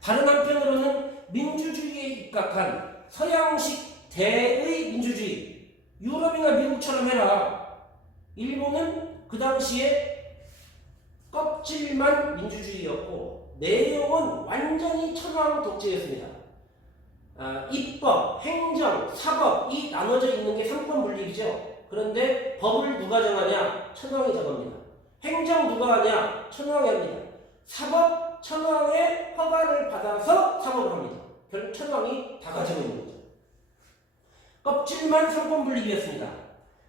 다른 한편으로는 민주주의에 입각한 서양식 대의 민주주의, 유럽이나 미국처럼 해라. 일본은 그 당시에 껍질만 민주주의였고 내용은 완전히 천황 독재였습니다. 입법, 행정, 사법 이 나눠져 있는 게 삼권 분립이죠. 그런데 법을 누가 정하냐? 천황이 정합니다. 행정 누가 하냐? 천황이 합니다. 사법, 천황의 허가를 받아서 사법을 합니다. 결국 천황이 다 가지고 있는 거죠. 껍질만 삼권 분립이었습니다.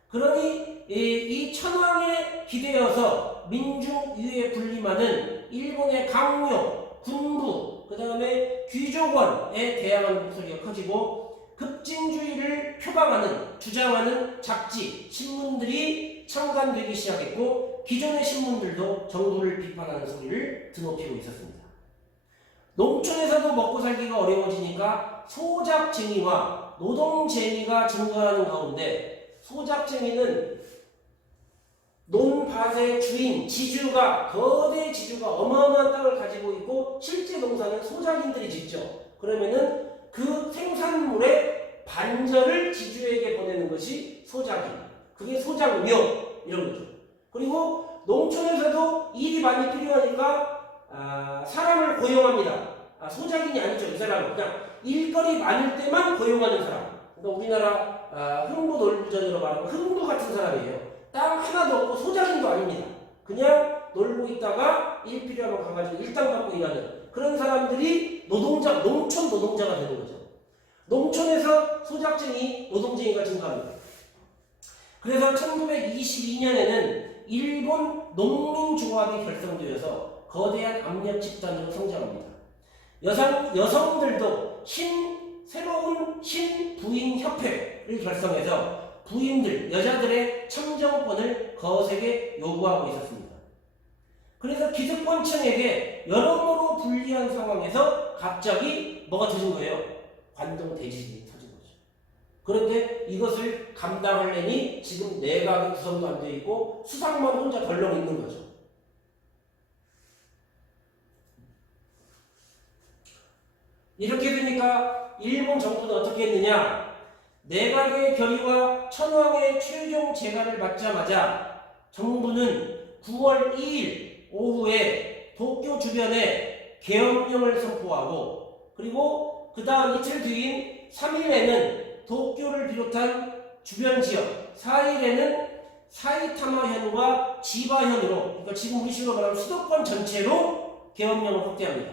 그러니 이 천황에 기대어서 민중유에 군림하는 일본의 강요, 군부, 그 다음에 귀족원에 대항하는 목소리가 커지고 급진주의를 표방하는, 주장하는 잡지, 신문들이 창간되기 시작했고 기존의 신문들도 정부를 비판하는 소리를 드높이고 있었습니다. 농촌에서도 먹고 살기가 어려워지니까 소작쟁이와 노동쟁이가 증가하는 가운데 소작쟁이는 논밭의 주인, 지주가, 거대 지주가 어마어마한 땅을 가지고 있고 실제 농사는 소작인들이 짓죠. 그러면은 그 생산물의 반절을 지주에게 보내는 것이 소작인. 그게 소작묘 이런 거죠. 그리고 농촌에서도 일이 많이 필요하니까 사람을 고용합니다. 소작인이 아니죠. 이 사람은 그냥 일거리 많을 때만 고용하는 사람. 그러니까 우리나라 흥부 놀부전으로 말하면 흥부 같은 사람이에요. 땅 하나도 없고 소작인도 아닙니다. 그냥 놀고 있다가 일 필요하면 가가지고 일당 받고 일하는 그런 사람들이 노동자, 농촌 노동자가 되는 거죠. 농촌에서 소작쟁이, 노동쟁이가 증가합니다. 그래서 1922년에는 일본 농민조합이 결성되어서 거대한 압력 집단으로 성장합니다. 여성들도 새로운 신부인협회를 결성해서 부인들, 여자들의 참정권을 거세게 요구하고 있었습니다. 그래서 기득권층에게 여러모로 불리한 상황에서 갑자기 뭐가 터진 거예요? 관동 대지진이 터진 거죠. 그런데 이것을 감당하려니 지금 내각이 구성도 안 되어 있고 수상만 혼자 덜렁 있는 거죠. 이렇게 되니까 일본 정부는 어떻게 했느냐? 내각의 결의와 천황의 최종 재가를 받자마자 정부는 9월 2일 오후에 도쿄 주변에 계엄령을 선포하고, 그리고 그 다음 이틀 뒤인 3일에는 도쿄를 비롯한 주변 지역, 4일에는 사이타마현과 지바현으로, 그러니까 지금 우리 식으로 말하면 수도권 전체로 계엄령을 확대합니다.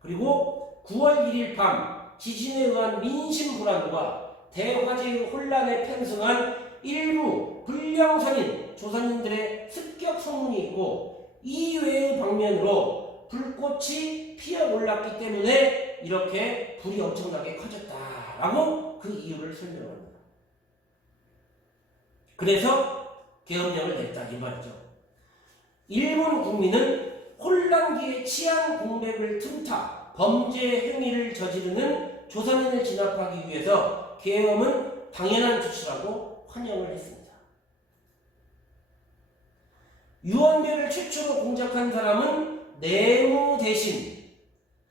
그리고 9월 1일 밤 지진에 의한 민심 불안과 대화재의 혼란에 편승한 일부 불량선인 조선인들의 습격 소문이 있고, 이외의 방면으로 불꽃이 피어 올랐기 때문에 이렇게 불이 엄청나게 커졌다라고 그 이유를 설명합니다. 그래서 계엄령을 냈다 이 말이죠. 일본 국민은 혼란기에 치안 공백을 틈타 범죄 행위를 저지르는 조선인을 진압하기 위해서 계엄은 당연한 조치라고 환영을 했습니다. 유언비어를 최초로 공작한 사람은 내무 대신,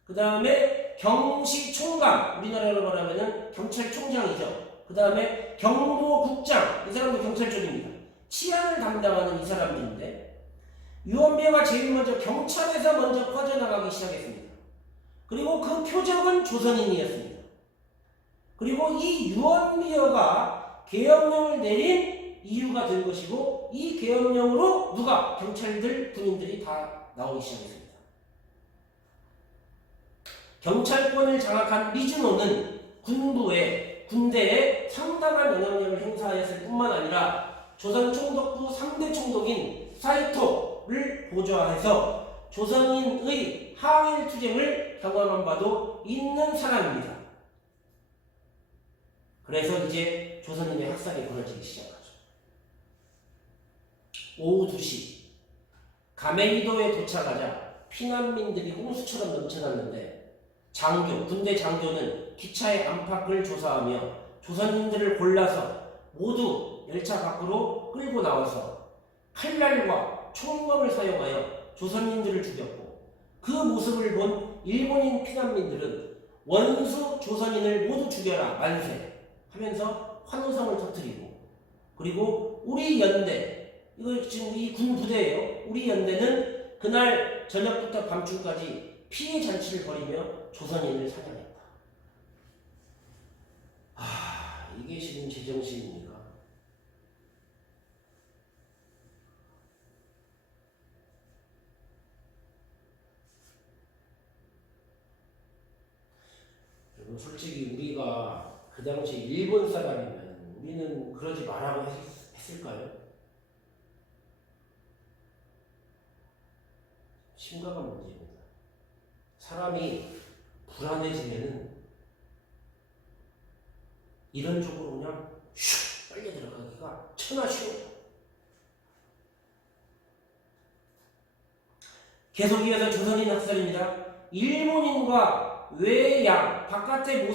그 다음에 경시총감, 우리나라로 말하면 경찰총장이죠. 그 다음에 경보국장, 이 사람도 경찰 쪽입니다. 치안을 담당하는 이 사람들인데, 유언비어가 제일 먼저 경찰에서 먼저 퍼져나가기 시작했습니다. 그리고 그 표적은 조선인이었습니다. 그리고 이 유언비어가 계엄령을 내린 이유가 된 것이고, 이 계엄령으로 누가? 경찰들, 군인들이 다 나오기 시작했습니다. 경찰권을 장악한 미즈노는 군대에 상당한 영향력을 행사하였을 뿐만 아니라 조선 총독부 3대 총독인 사이토를 보좌해서 조선인의 항일 투쟁을 경험한 바도 있는 사람입니다. 그래서 이제 조선인의 학살이 벌어지기 시작하죠. 오후 2시 가메이도에 도착하자 피난민들이 홍수처럼 넘쳐났는데, 군대 장교는 기차의 안팎을 조사하며 조선인들을 골라서 모두 열차 밖으로 끌고 나와서 칼날과 총검을 사용하여 조선인들을 죽였고, 그 모습을 본 일본인 피난민들은 원수 조선인을 모두 죽여라 만세 하면서 환호성을 터뜨리고, 그리고 우리 연대, 이거 지금 이 군 부대예요. 우리 연대는 그날 저녁부터 밤중까지 피해 잔치를 벌이며 조선인을 사냥했다. 이게 지금 제정신입니까? 여러분, 솔직히 우리가 그 당시 일본 사람이면 우리는 그러지 말라고 했을까요? 심각한 문제입니다. 사람이 불안해지면은 이런 쪽으로 그냥 슉 빨려 들어가기가 천하 쉬워요. 계속 이어서 조선인 학살입니다. 일본인과 외양, 바깥의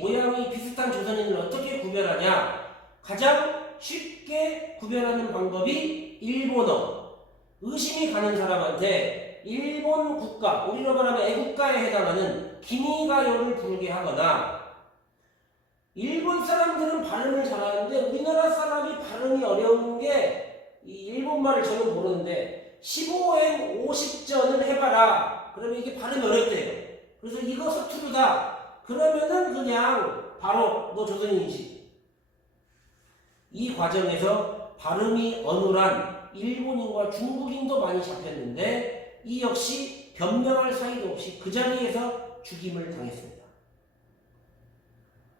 모양이 비슷한 조선인을 어떻게 구별하냐? 가장 쉽게 구별하는 방법이 일본어. 의심이 가는 사람한테 일본 국가, 우리로 말하면 애국가에 해당하는 기미가요를 부르게 하거나, 일본 사람들은 발음을 잘하는데 우리나라 사람이 발음이 어려운 게, 이 일본말을 저는 모르는데 15행 50전을 해봐라. 그러면 이게 발음이 어렵대요. 그래서 이거 서투르다. 그러면은 그냥 바로 너 조선인이지. 이 과정에서 발음이 어눌한 일본인과 중국인도 많이 잡혔는데, 이 역시 변명할 사이도 없이 그 자리에서 죽임을 당했습니다.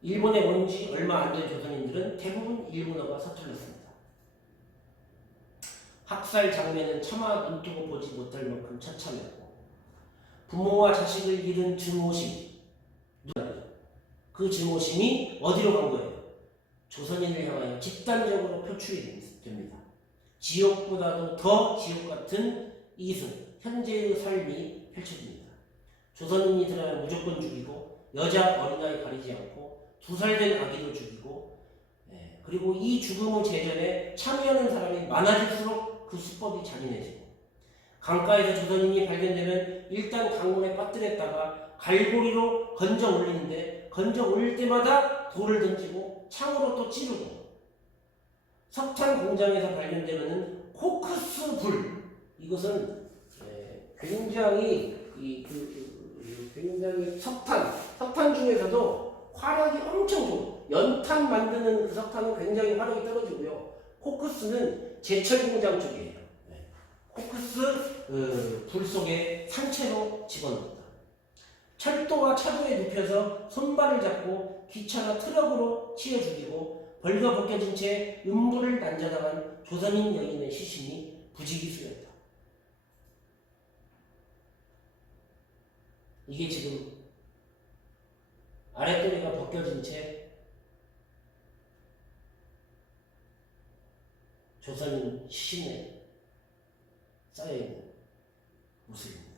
일본에 온 지 얼마 안 된 조선인들은 대부분 일본어가 서툴렀습니다. 학살 장면은 차마 눈뜨고 보지 못할 만큼 처참했고 부모와 자식을 잃은 증오심, 그 증오심이 어디로 간 거예요? 조선인을 향하여 집단적으로 표출이 됩니다. 지옥보다도 더 지옥 같은 이승, 현재의 삶이 펼쳐집니다. 조선인이 들어야 무조건 죽이고 여자 어린아이 가리지 않고 2살 된 아기도 죽이고 그리고 이 죽음의 제전에 참여하는 사람이 많아질수록 그 수법이 잔인해지고 강가에서 조선인이 발견되면 일단 강물에 빠뜨렸다가 갈고리로 건져 올리는데 건져 올릴 때마다 돌을 던지고 창으로 또 찌르고 석탄 공장에서 발견되면은 코크스 불 이것은 굉장히 굉장히 석탄 중에서도 화력이 엄청 좋고 연탄 만드는 그 석탄은 굉장히 화력이 떨어지고요. 코크스는 제철 공장 쪽이에요. 코크스 불 속에 산채로 집어넣는다. 철도와 차도에 눕혀서 손발을 잡고 기차나 트럭으로 치어 죽이고 벌거벗겨진 채 음부를 난자당한 조선인 여인의 시신이 부지기수였다. 이게 지금 아랫도리가 벗겨진 채 조선인 시신에 쌓여있는 모습입니다.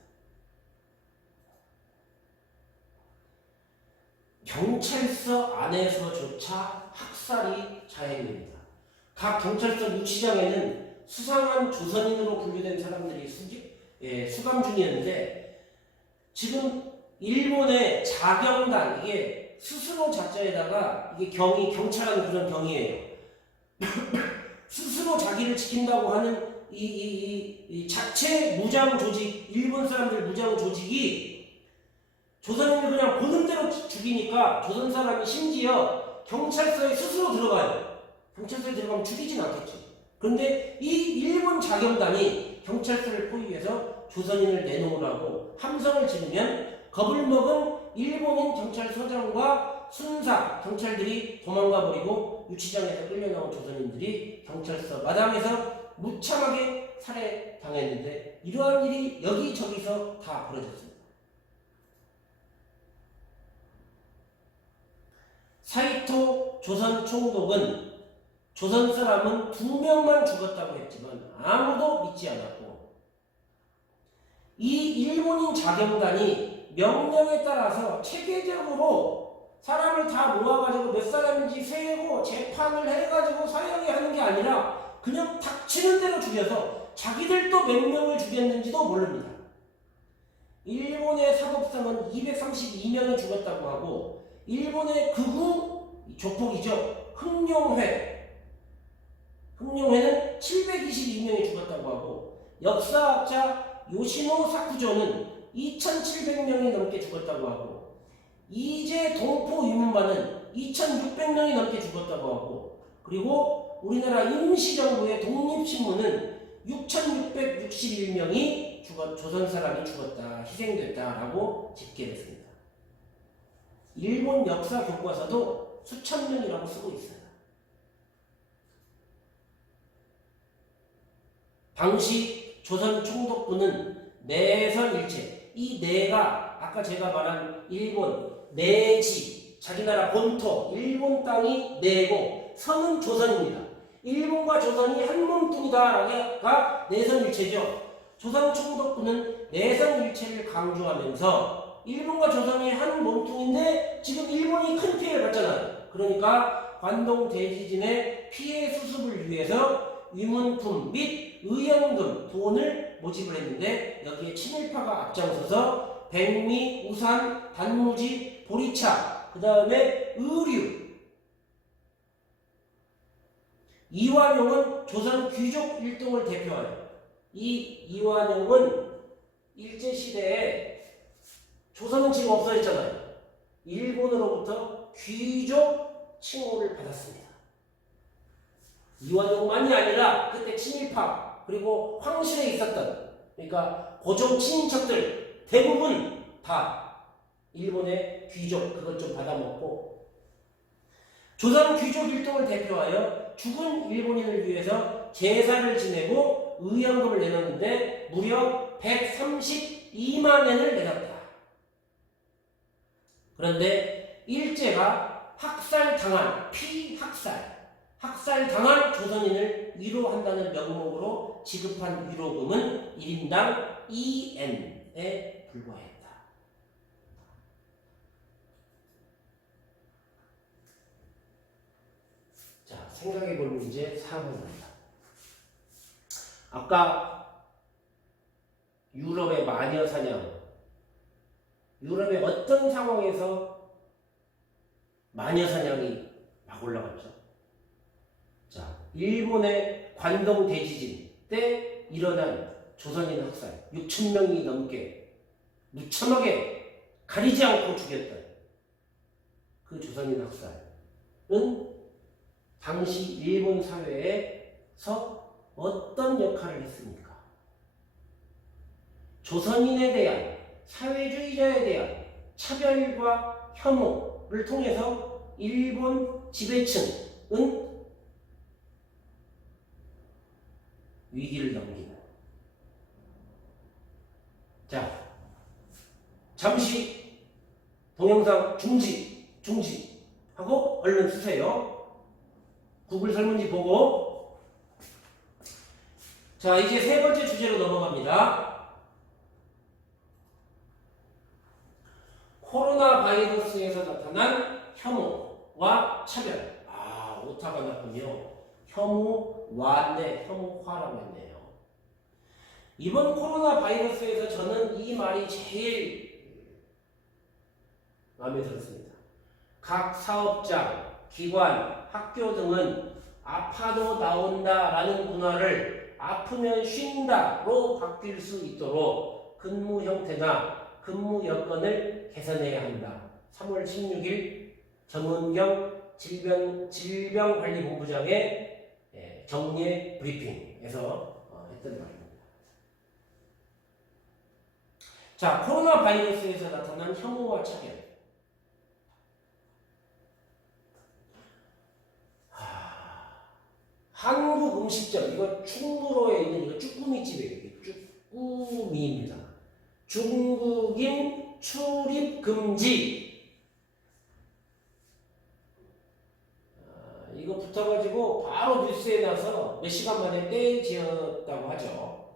경찰서 안에서조차 학살이 자행됩니다. 각 경찰서 유치장에는 수상한 조선인으로 분류된 사람들이 수감 중이었는데 지금 일본의 자경단 이게 스스로 자자에다가 이게 경찰하는 그런 경이에요. 스스로 자기를 지킨다고 하는 이 자체 무장 조직 일본 사람들 무장 조직이 조선인을 그냥 보는 대로 죽이니까 조선 사람이 심지어 경찰서에 스스로 들어가요. 경찰서에 들어가면 죽이진 않겠지. 그런데 이 일본 자경단이 경찰서를 포위해서 조선인을 내놓으라고 함성을 지르면 겁을 먹은 일본인 경찰서장과 순사 경찰들이 도망가 버리고 유치장에서 끌려나온 조선인들이 경찰서 마당에서 무참하게 살해당했는데 이러한 일이 여기저기서 다 벌어졌습니다. 사이토 조선 총독은 조선 사람은 2명만 죽었다고 했지만 아무도 믿지 않았고 이 일본인 자경단이 명령에 따라서 체계적으로 사람을 다 모아가지고 몇 사람인지 세고 재판을 해가지고 사형에 하는 게 아니라 그냥 닥치는 대로 죽여서 자기들도 몇 명을 죽였는지도 모릅니다. 일본의 사법상은 232명이 죽었다고 하고 일본의 극우 조폭이죠. 흑룡회는 722명이 죽었다고 하고 역사학자 요시노 사쿠조는 2700명이 넘게 죽었다고 하고 이제 동포 유문반은 2600명이 넘게 죽었다고 하고 그리고 우리나라 임시정부의 독립신문은 6661명이 조선 사람이 죽었다, 희생됐다라고 집계했습니다. 일본 역사 교과서도 수천 명이라고 쓰고 있어요. 당시 조선 총독부는 내선일체, 이 내가 아까 제가 말한 일본, 내지, 자기 나라 본토, 일본 땅이 내고 선은 조선입니다. 일본과 조선이 한 몸뚱이다가 내선일체죠. 조선 총독부는 내선일체를 강조하면서 일본과 조선이 한 몸뚱인데 지금 일본이 큰 피해를 받잖아요. 그러니까 관동 대지진의 피해 수습을 위해서 위문품 및 의연금, 돈을 모집을 했는데 여기에 친일파가 앞장서서 백미, 우산, 단무지, 보리차, 그 다음에 의류. 이완용은 조선 귀족 일동을 대표하여 이 이완용은 일제시대에 조선은 지금 없어졌잖아요. 일본으로부터 귀족 칭호를 받았습니다. 이완용만이 아니라 그때 친일파 그리고 황실에 있었던 그러니까 고종 친인척들 대부분 다 일본의 귀족 그것 좀 받아먹고 조선 귀족 일동을 대표하여 죽은 일본인을 위해서 제사를 지내고 의연금을 내놨는데 무려 132만 엔을 내놨다. 그런데 일제가 학살당한 조선인을 위로한다는 명목으로 지급한 위로금은 1인당 2엔에 불과했다. 자, 생각해볼 문제 4번입니다. 아까 유럽의 마녀 사냥, 유럽의 어떤 상황에서 마녀 사냥이 막 올라갔죠? 자, 일본의 관동 대지진 때 일어난 조선인 학살 6천 명이 넘게 무참하게 가리지 않고 죽였던 그 조선인 학살은 당시 일본 사회에서 어떤 역할을 했습니까? 조선인에 대한 사회주의자에 대한 차별과 혐오를 통해서 일본 지배층은 위기를 넘기는. 자, 잠시 동영상 중지 하고 얼른 쓰세요. 구글 설문지 보고. 자, 이제 세 번째 주제로 넘어갑니다. 코로나 바이러스에서 나타난 혐오와 차별. 아, 오타가 났군요. 혐오와인데 혐오화라고 했네요. 이번 코로나 바이러스에서 저는 이 말이 제일 마음에 들었습니다. 각 사업장, 기관, 학교 등은 아파도 나온다라는 문화를 아프면 쉰다로 바뀔 수 있도록 근무 형태나 근무 여건을 개선해야 한다. 3월 16일 정은경 질병관리본부장의 정례 브리핑에서 했던 말입니다. 자, 코로나 바이러스에서 나타난 혐오와 차별. 한국 음식점, 이거 충무로에 있는 이거 쭈꾸미집이에요. 쭈꾸미입니다. 중국인 출입 금지. 이거 붙어가지고 바로 뉴스에 나서 몇 시간 만에 떼지었다고 하죠.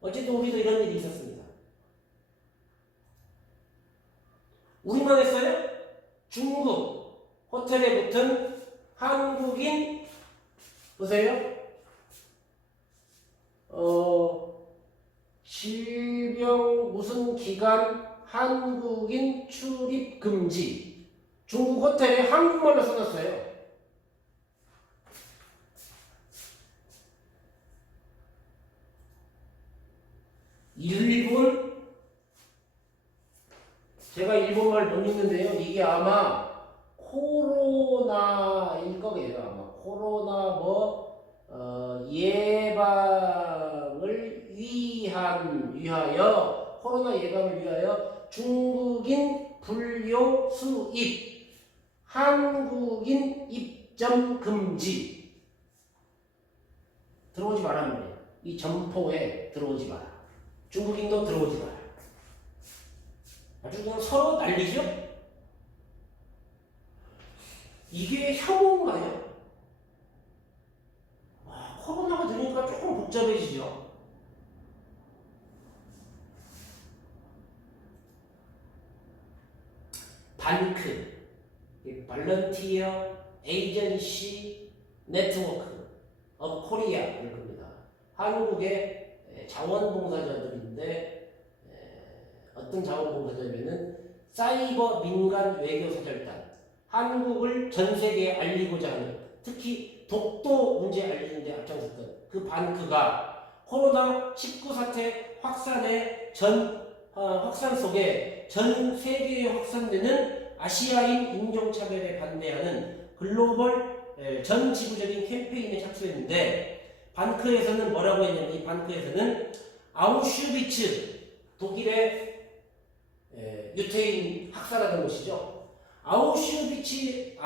어쨌든 우리도 이런 일이 있었습니다. 우리만 했어요? 중국 호텔에 붙은 한국인 보세요. 질병 무슨 기간 한국인 출입 금지. 중국 호텔에 한국말로 써놨어요. 일본, 제가 일본말 못 읽는데요. 이게 아마 코로나일 거예요. 아마 코로나 예방을 위하여 코로나 예방을 위하여 중국인 불교 수입, 한국인 입점 금지. 들어오지 말란 말이에요. 이 점포에 들어오지 마라. 중국인도 들어오지 마라. 아주 그냥 서로 난리죠? 이게 혐오인가요? 코로나가 되니까 조금 복잡해지죠? 반크, 발런티어 에이전시 네트워크 업 코리아를 겁니다. 한국의 자원봉사자들인데 어떤 자원봉사자냐면은 사이버 민간 외교사절단, 한국을 전 세계에 알리고자 하는, 특히 독도 문제 알리는데 앞장섰던 그 반크가 코로나19 사태 확산 속에 전 세계에 확산되는 아시아인 인종차별에 반대하는 글로벌 전 지구적인 캠페인에 착수했는데, 반크에서는 뭐라고 했냐면, 이 반크에서는 아우슈비츠, 독일의 유태인 학살하던 곳이죠. 아우슈비츠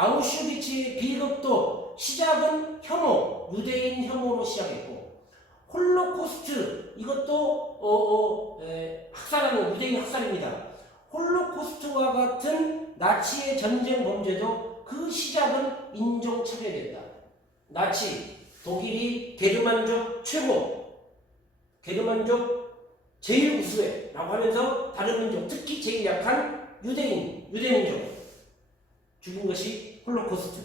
비극도 시작은 혐오, 유대인 혐오로 시작했고, 홀로코스트 이것도 학살하는 유대인 학살입니다. 홀로코스트와 같은 나치의 전쟁 범죄도 그 시작은 인종차별이었다. 나치, 독일이 게르만족 최고, 게르만족 제일 우수해 라고 하면서 다른 민족, 특히 제일 약한 유대민족 죽인 것이 홀로코스트.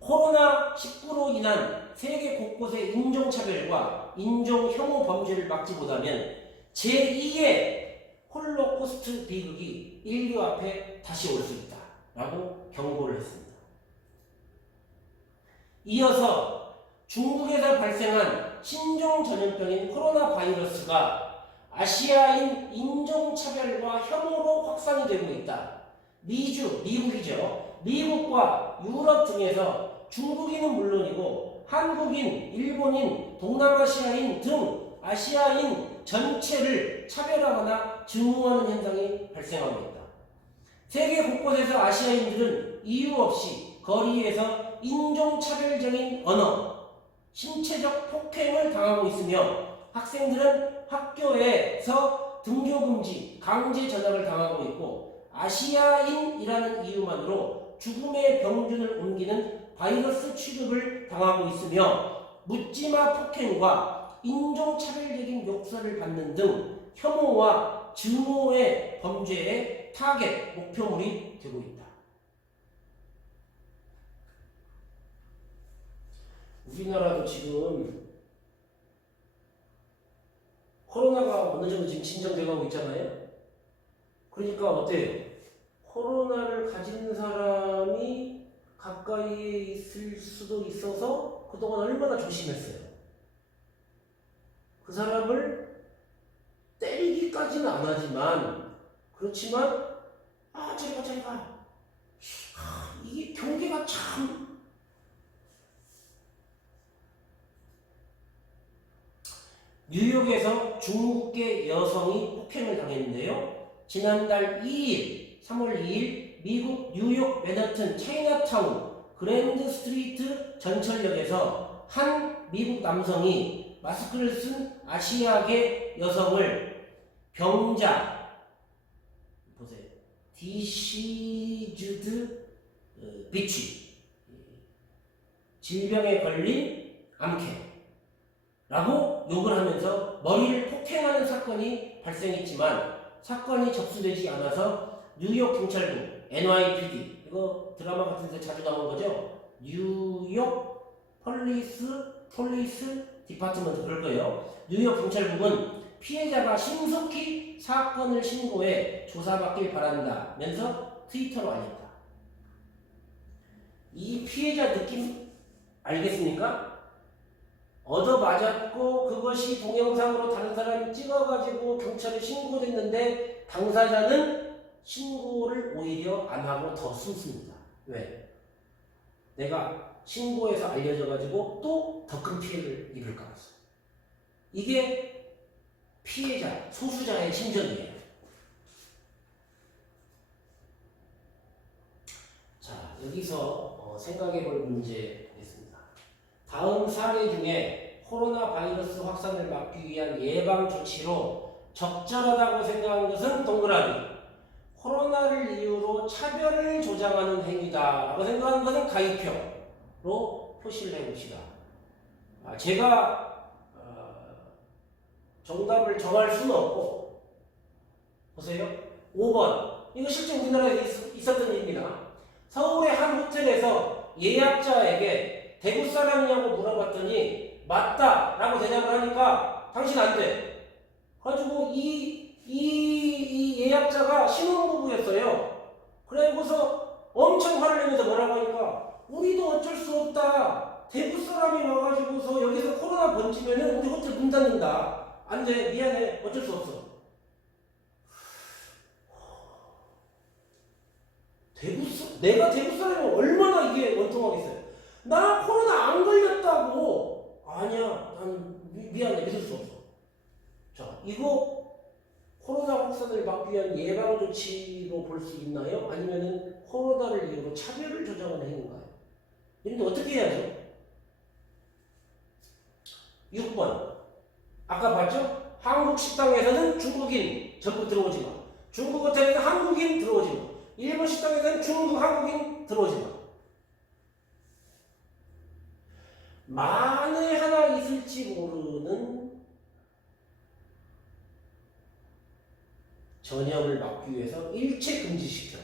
코로나19로 인한 세계 곳곳의 인종차별과 인종혐오 범죄를 막지 못하면 제2의 홀로코스트 비극이 인류 앞에 다시 올 수 있다 라고 경고를 했습니다. 이어서 중국에서 발생한 신종 전염병인 코로나 바이러스가 아시아인 인종차별과 혐오로 확산이 되고 있다. 미국이죠. 미국과 유럽 등에서 중국인은 물론이고 한국인, 일본인, 동남아시아인 등 아시아인 전체를 차별하거나 증오하는 현상이 발생하고 있다. 세계 곳곳에서 아시아인들은 이유 없이 거리에서 인종차별적인 언어, 신체적 폭행을 당하고 있으며 학생들은 학교에서 등교금지, 강제 전학을 당하고 있고 아시아인이라는 이유만으로 죽음의 병균을 옮기는 바이러스 취급을 당하고 있으며 묻지마 폭행과 인종차별적인 욕설을 받는 등 혐오와 증오의 범죄의 타겟, 목표물이 되고 있다. 우리나라도 지금 코로나가 어느 정도 지금 진정되고 있잖아요. 그러니까 어때요? 코로나를 가진 사람이 가까이에 있을 수도 있어서 그동안 얼마나 조심했어요. 그 사람을 때리기까지는 안 하지만 그렇지만 저리 가. 이게 경계가 참 뉴욕에서 중국계 여성이 폭행을 당했는데요. 지난달 2일, 3월 2일 미국 뉴욕 맨하튼 차이나타운 그랜드 스트리트 전철역에서 한 미국 남성이 마스크를 쓴 아시아계 여성을 병자, 보세요. 디시즈드 비치, 질병에 걸린 암캐라고 욕을 하면서 머리를 폭행하는 사건이 발생했지만 사건이 접수되지 않아서 뉴욕 경찰국 NYPD, 이거 드라마 같은 데 자주 나오는 거죠. 뉴욕 폴리스 디파트먼트 그럴 거예요. 뉴욕 경찰국은 피해자가 신속히 사건을 신고해 조사받길 바란다면서 트위터로 알렸다. 이 피해자 느낌 알겠습니까? 얻어맞았고 그것이 동영상으로 다른 사람이 찍어가지고 경찰에 신고됐는데 당사자는 신고를 오히려 안 하고 더 숨습니다. 왜? 내가 신고해서 알려져가지고 또 더 큰 피해를 입을까 봐서. 이게 피해자, 소수자의 심정이에요. 자, 여기서 생각해 볼 문제 있습니다. 다음 사례 중에 코로나 바이러스 확산을 막기 위한 예방 조치로 적절하다고 생각하는 것은 동그라미, 코로나를 이유로 차별을 조장하는 행위다라고 생각하는 것은 가위표로 표시를 해봅시다. 제가 정답을 정할 수는 없고, 보세요. 5번. 이거 실제 우리나라에 있었던 일입니다. 서울의 한 호텔에서 예약자에게 대구 사람이냐고 물어봤더니 맞다라고 대답을 하니까 당신 안 돼. 가지고 이 예약자가 신혼부부였어요. 그래고서 엄청 화를 내면서 뭐라고 하니까 우리도 어쩔 수 없다. 대구 사람이 와가지고서 여기서 코로나 번지면은 우리 호텔 문 닫는다. 안 돼. 미안해. 어쩔 수 없어. 내가 대구 사람이면 얼마나 이게 원통하겠어요. 나 코로나 안 걸렸다고. 아니야. 난 미안해. 믿을 수 없어. 자, 이거 코로나 확산을 막기 위한 예방 조치로 볼 수 있나요? 아니면은 코로나를 이유로 차별을 조장하는 행위인가요? 이런데 어떻게 해야죠? 6번. 아까 봤죠? 한국 식당에서는 중국인 전부 들어오지 마. 중국 호텔에는 한국인 들어오지 마. 일본 식당에서는 중국, 한국인 들어오지 마. 만에 하나 있을지 모르는 전염을 막기 위해서 일체 금지시켜.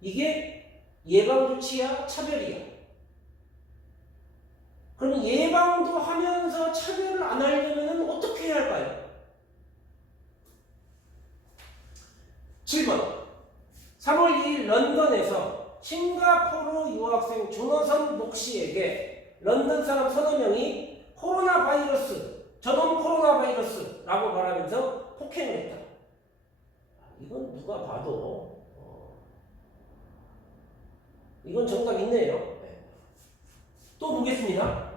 이게 예방조치야, 차별이야. 그럼 예방도 하면서 차별을 안 하려면 어떻게 해야 할까요? 7번. 3월 2일 런던에서 싱가포르 유학생 조너선 목씨에게 런던 사람 서너 명이 코로나 바이러스, 저놈 코로나 바이러스라고 말하면서 폭행을 했다. 이건 누가 봐도 이건 정답 있네요. 네. 또 보겠습니다.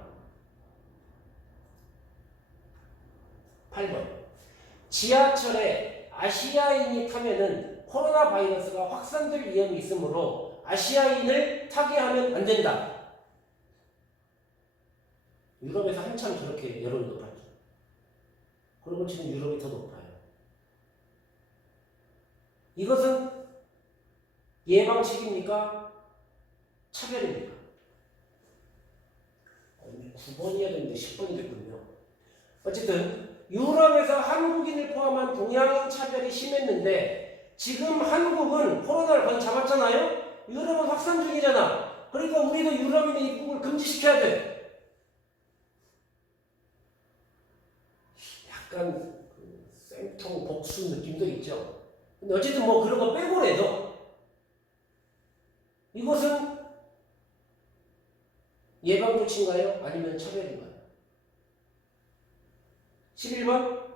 8번. 지하철에 아시아인이 타면은 코로나 바이러스가 확산될 위험이 있으므로 아시아인을 타게 하면 안 된다. 유럽에서 한참 저렇게 여론이 높았죠. 그리고 지금 유럽이 더 높아요. 이것은 예방책입니까? 차별입니까? 9번이어야 되는데 10번이 됐군요. 어쨌든 유럽에서 한국인을 포함한 동양인 차별이 심했는데 지금 한국은 코로나를 거의 잡았잖아요? 유럽은 확산 중이잖아. 그러니까 우리도 유럽인의 입국을 금지시켜야 돼. 약간 그 쌤통 복수 느낌도 있죠. 근데 어쨌든 뭐 그런 거 빼고라도 이것은 예방조치인가요? 아니면 차별인가요? 11번.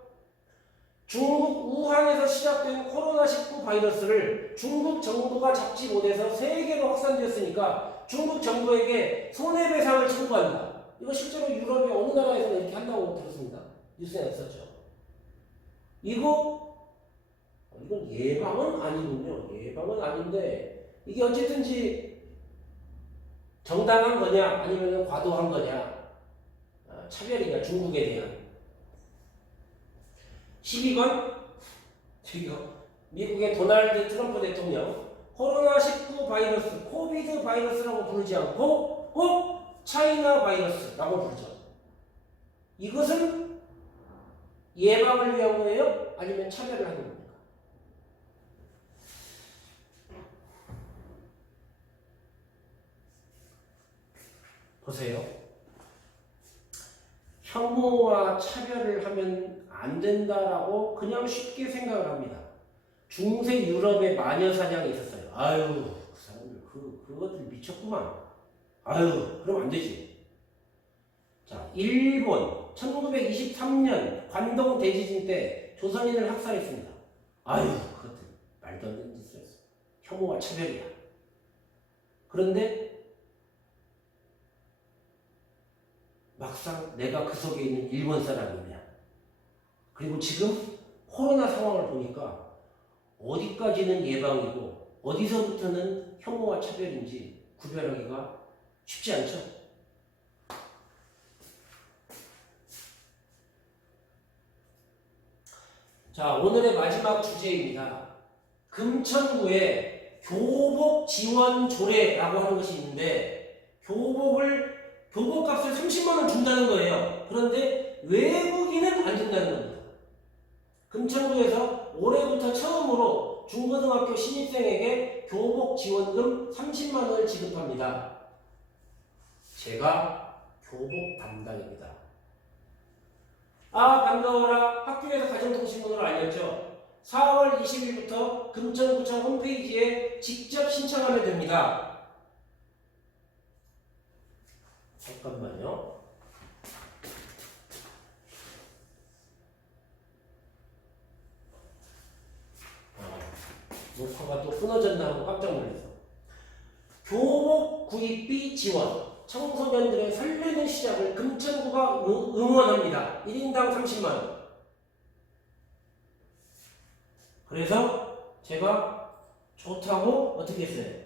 중국 우한에서 시작된 코로나19 바이러스를 중국 정부가 잡지 못해서 세계로 확산되었으니까 중국 정부에게 손해배상을 청구한다. 이거 실제로 유럽의 어느 나라에서는 이렇게 한다고 들었습니다. 뉴스에 났었죠. 이건 예방은 아니군요. 예방은 아닌데 이게 어쨌든지 정당한 거냐 아니면 과도한 거냐, 차별이냐 중국에 대한. 12번. 저기요. 미국의 도널드 트럼프 대통령 코로나19 바이러스, 코비드 바이러스라고 부르지 않고 꼭 차이나 바이러스라고 부르죠. 이것은 예방을 위한 거예요? 아니면 차별을 하는 겁니까? 보세요. 혐오와 차별을 하면 안 된다라고 그냥 쉽게 생각을 합니다. 중세 유럽에 마녀 사냥이 있었어요. 아유, 그 사람들 그것들 미쳤구만. 아유, 그럼 안 되지. 자, 일본 1923년 관동 대지진 때 조선인을 학살했습니다. 아유, 그것들 말도 안 되는 짓을 했어. 혐오와 차별이야. 그런데 막상 내가 그 속에 있는 일본 사람이냐, 그리고 지금 코로나 상황을 보니까 어디까지는 예방이고 어디서부터는 혐오와 차별인지 구별하기가 쉽지 않죠. 자, 오늘의 마지막 주제입니다. 금천구에 교복 지원 조례라고 하는 것이 있는데 교복값을 30만 원 준다는 거예요. 그런데 외국인은 안 준다는 겁니다. 금천구에서 올해부터 처음으로 중고등학교 신입생에게 교복 지원금 30만 원을 지급합니다. 제가 교복 담당입니다. 아, 반가워라. 학교에서 가정통신문으로 알렸죠. 4월 20일부터 금천구청 홈페이지에 직접 신청하면 됩니다. 잠깐만요. 녹화가 또 끊어졌나 하고 깜짝 놀랐어. 교복 구입비 지원. 청소년들의 설레는 시작을 금천구가 응원합니다. 1인당 30만 원. 그래서 제가 좋다고 어떻게 했어요?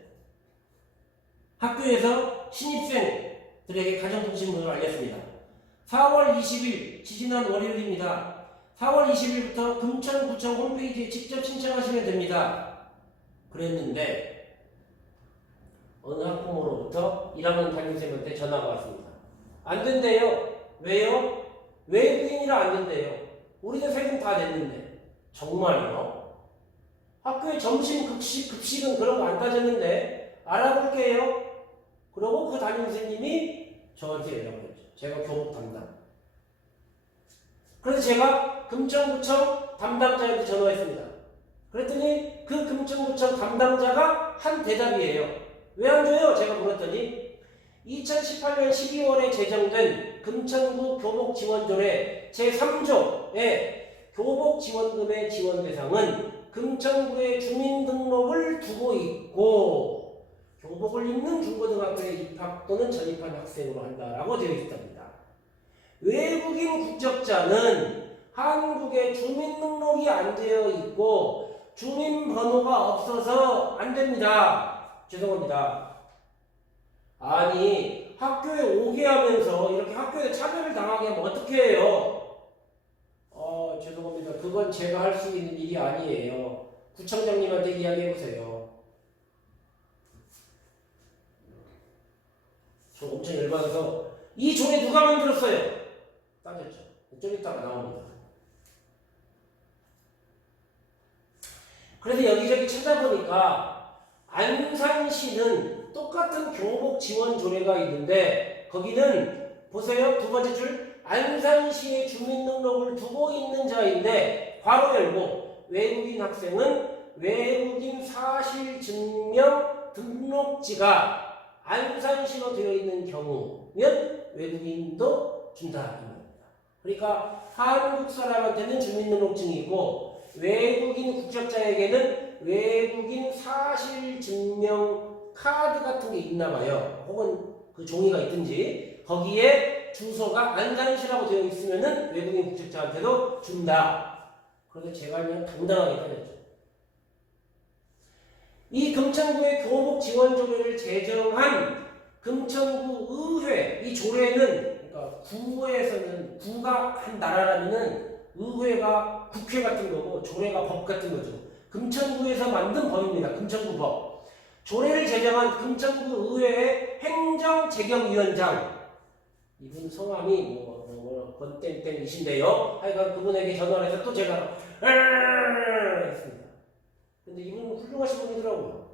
학교에서 신입생들에게 가정통신문을 알렸습니다. 4월 20일 지지난 월요일입니다. 4월 20일부터 금천구청 홈페이지에 직접 신청하시면 됩니다. 그랬는데 어느 학부모로부터 1학년 담임쌤한테 전화가 왔습니다. 안 된대요. 왜요? 외국인이라 안 된대요. 우리도 세금 다 냈는데. 정말요? 학교에 점심 급식은 그런 거 안 따졌는데 알아볼게요. 그러고 그 담임선생님이 저한테 연락을 했죠. 제가 교복 담당. 그래서 제가 금천구청 담당자한테 전화했습니다. 그랬더니 그 금천구청 담당자가 한 대답이에요. 왜 안 줘요? 제가 물었더니 2018년 12월에 제정된 금천구 교복지원조례 제3조의 교복지원금의 지원 대상은 금천구의 주민등록을 두고 있고 교복을 입는 중고등학교에 입학 또는 전입한 학생으로 한다라고 되어 있답니다. 외국인 국적자는 한국에 주민등록이 안 되어 있고 주민번호가 없어서 안 됩니다. 죄송합니다. 아니 학교에 오게 하면서 이렇게 학교에 차별을 당하게 하면 어떻게 해요? 죄송합니다. 그건 제가 할 수 있는 일이 아니에요. 구청장님한테 이야기해보세요. 저 엄청 열받아서 이 조례 누가 만들었어요? 따졌죠. 좀 이따가 나옵니다. 그래서 여기저기 찾아보니까 안산시는 똑같은 교복 지원 조례가 있는데 거기는 보세요. 두 번째 줄 안산시의 주민등록을 두고 있는 자인데 괄호 열고 외국인 학생은 외국인 사실증명 등록지가 안산시로 되어 있는 경우면 외국인도 준다 이 말입니다. 그러니까 한국 사람한테는 주민등록증이 있고 외국인 국적자에게는 외국인 사실증명 카드 같은 게 있나 봐요. 혹은 그 종이가 있든지 거기에 주소가 안산시라고 되어 있으면은 외국인 국적자한테도 준다. 그래서 제가 그냥 당당하게 따졌죠. 이 금천구의 교복 지원 조례를 제정한 금천구 의회 이 조례는 그러니까 구에서는 구가 한 나라라면은 의회가 국회 같은 거고 조례가 법 같은 거죠. 금천구에서 만든 법입니다. 금천구법. 조례를 제정한 금천구 의회의 행정제경위원장 이분 성함이 권땡땡이신데요. 하여간 그분에게 전화를 해서 또 제가 했습니다. 근데 이분은 훌륭하신 분이더라고요.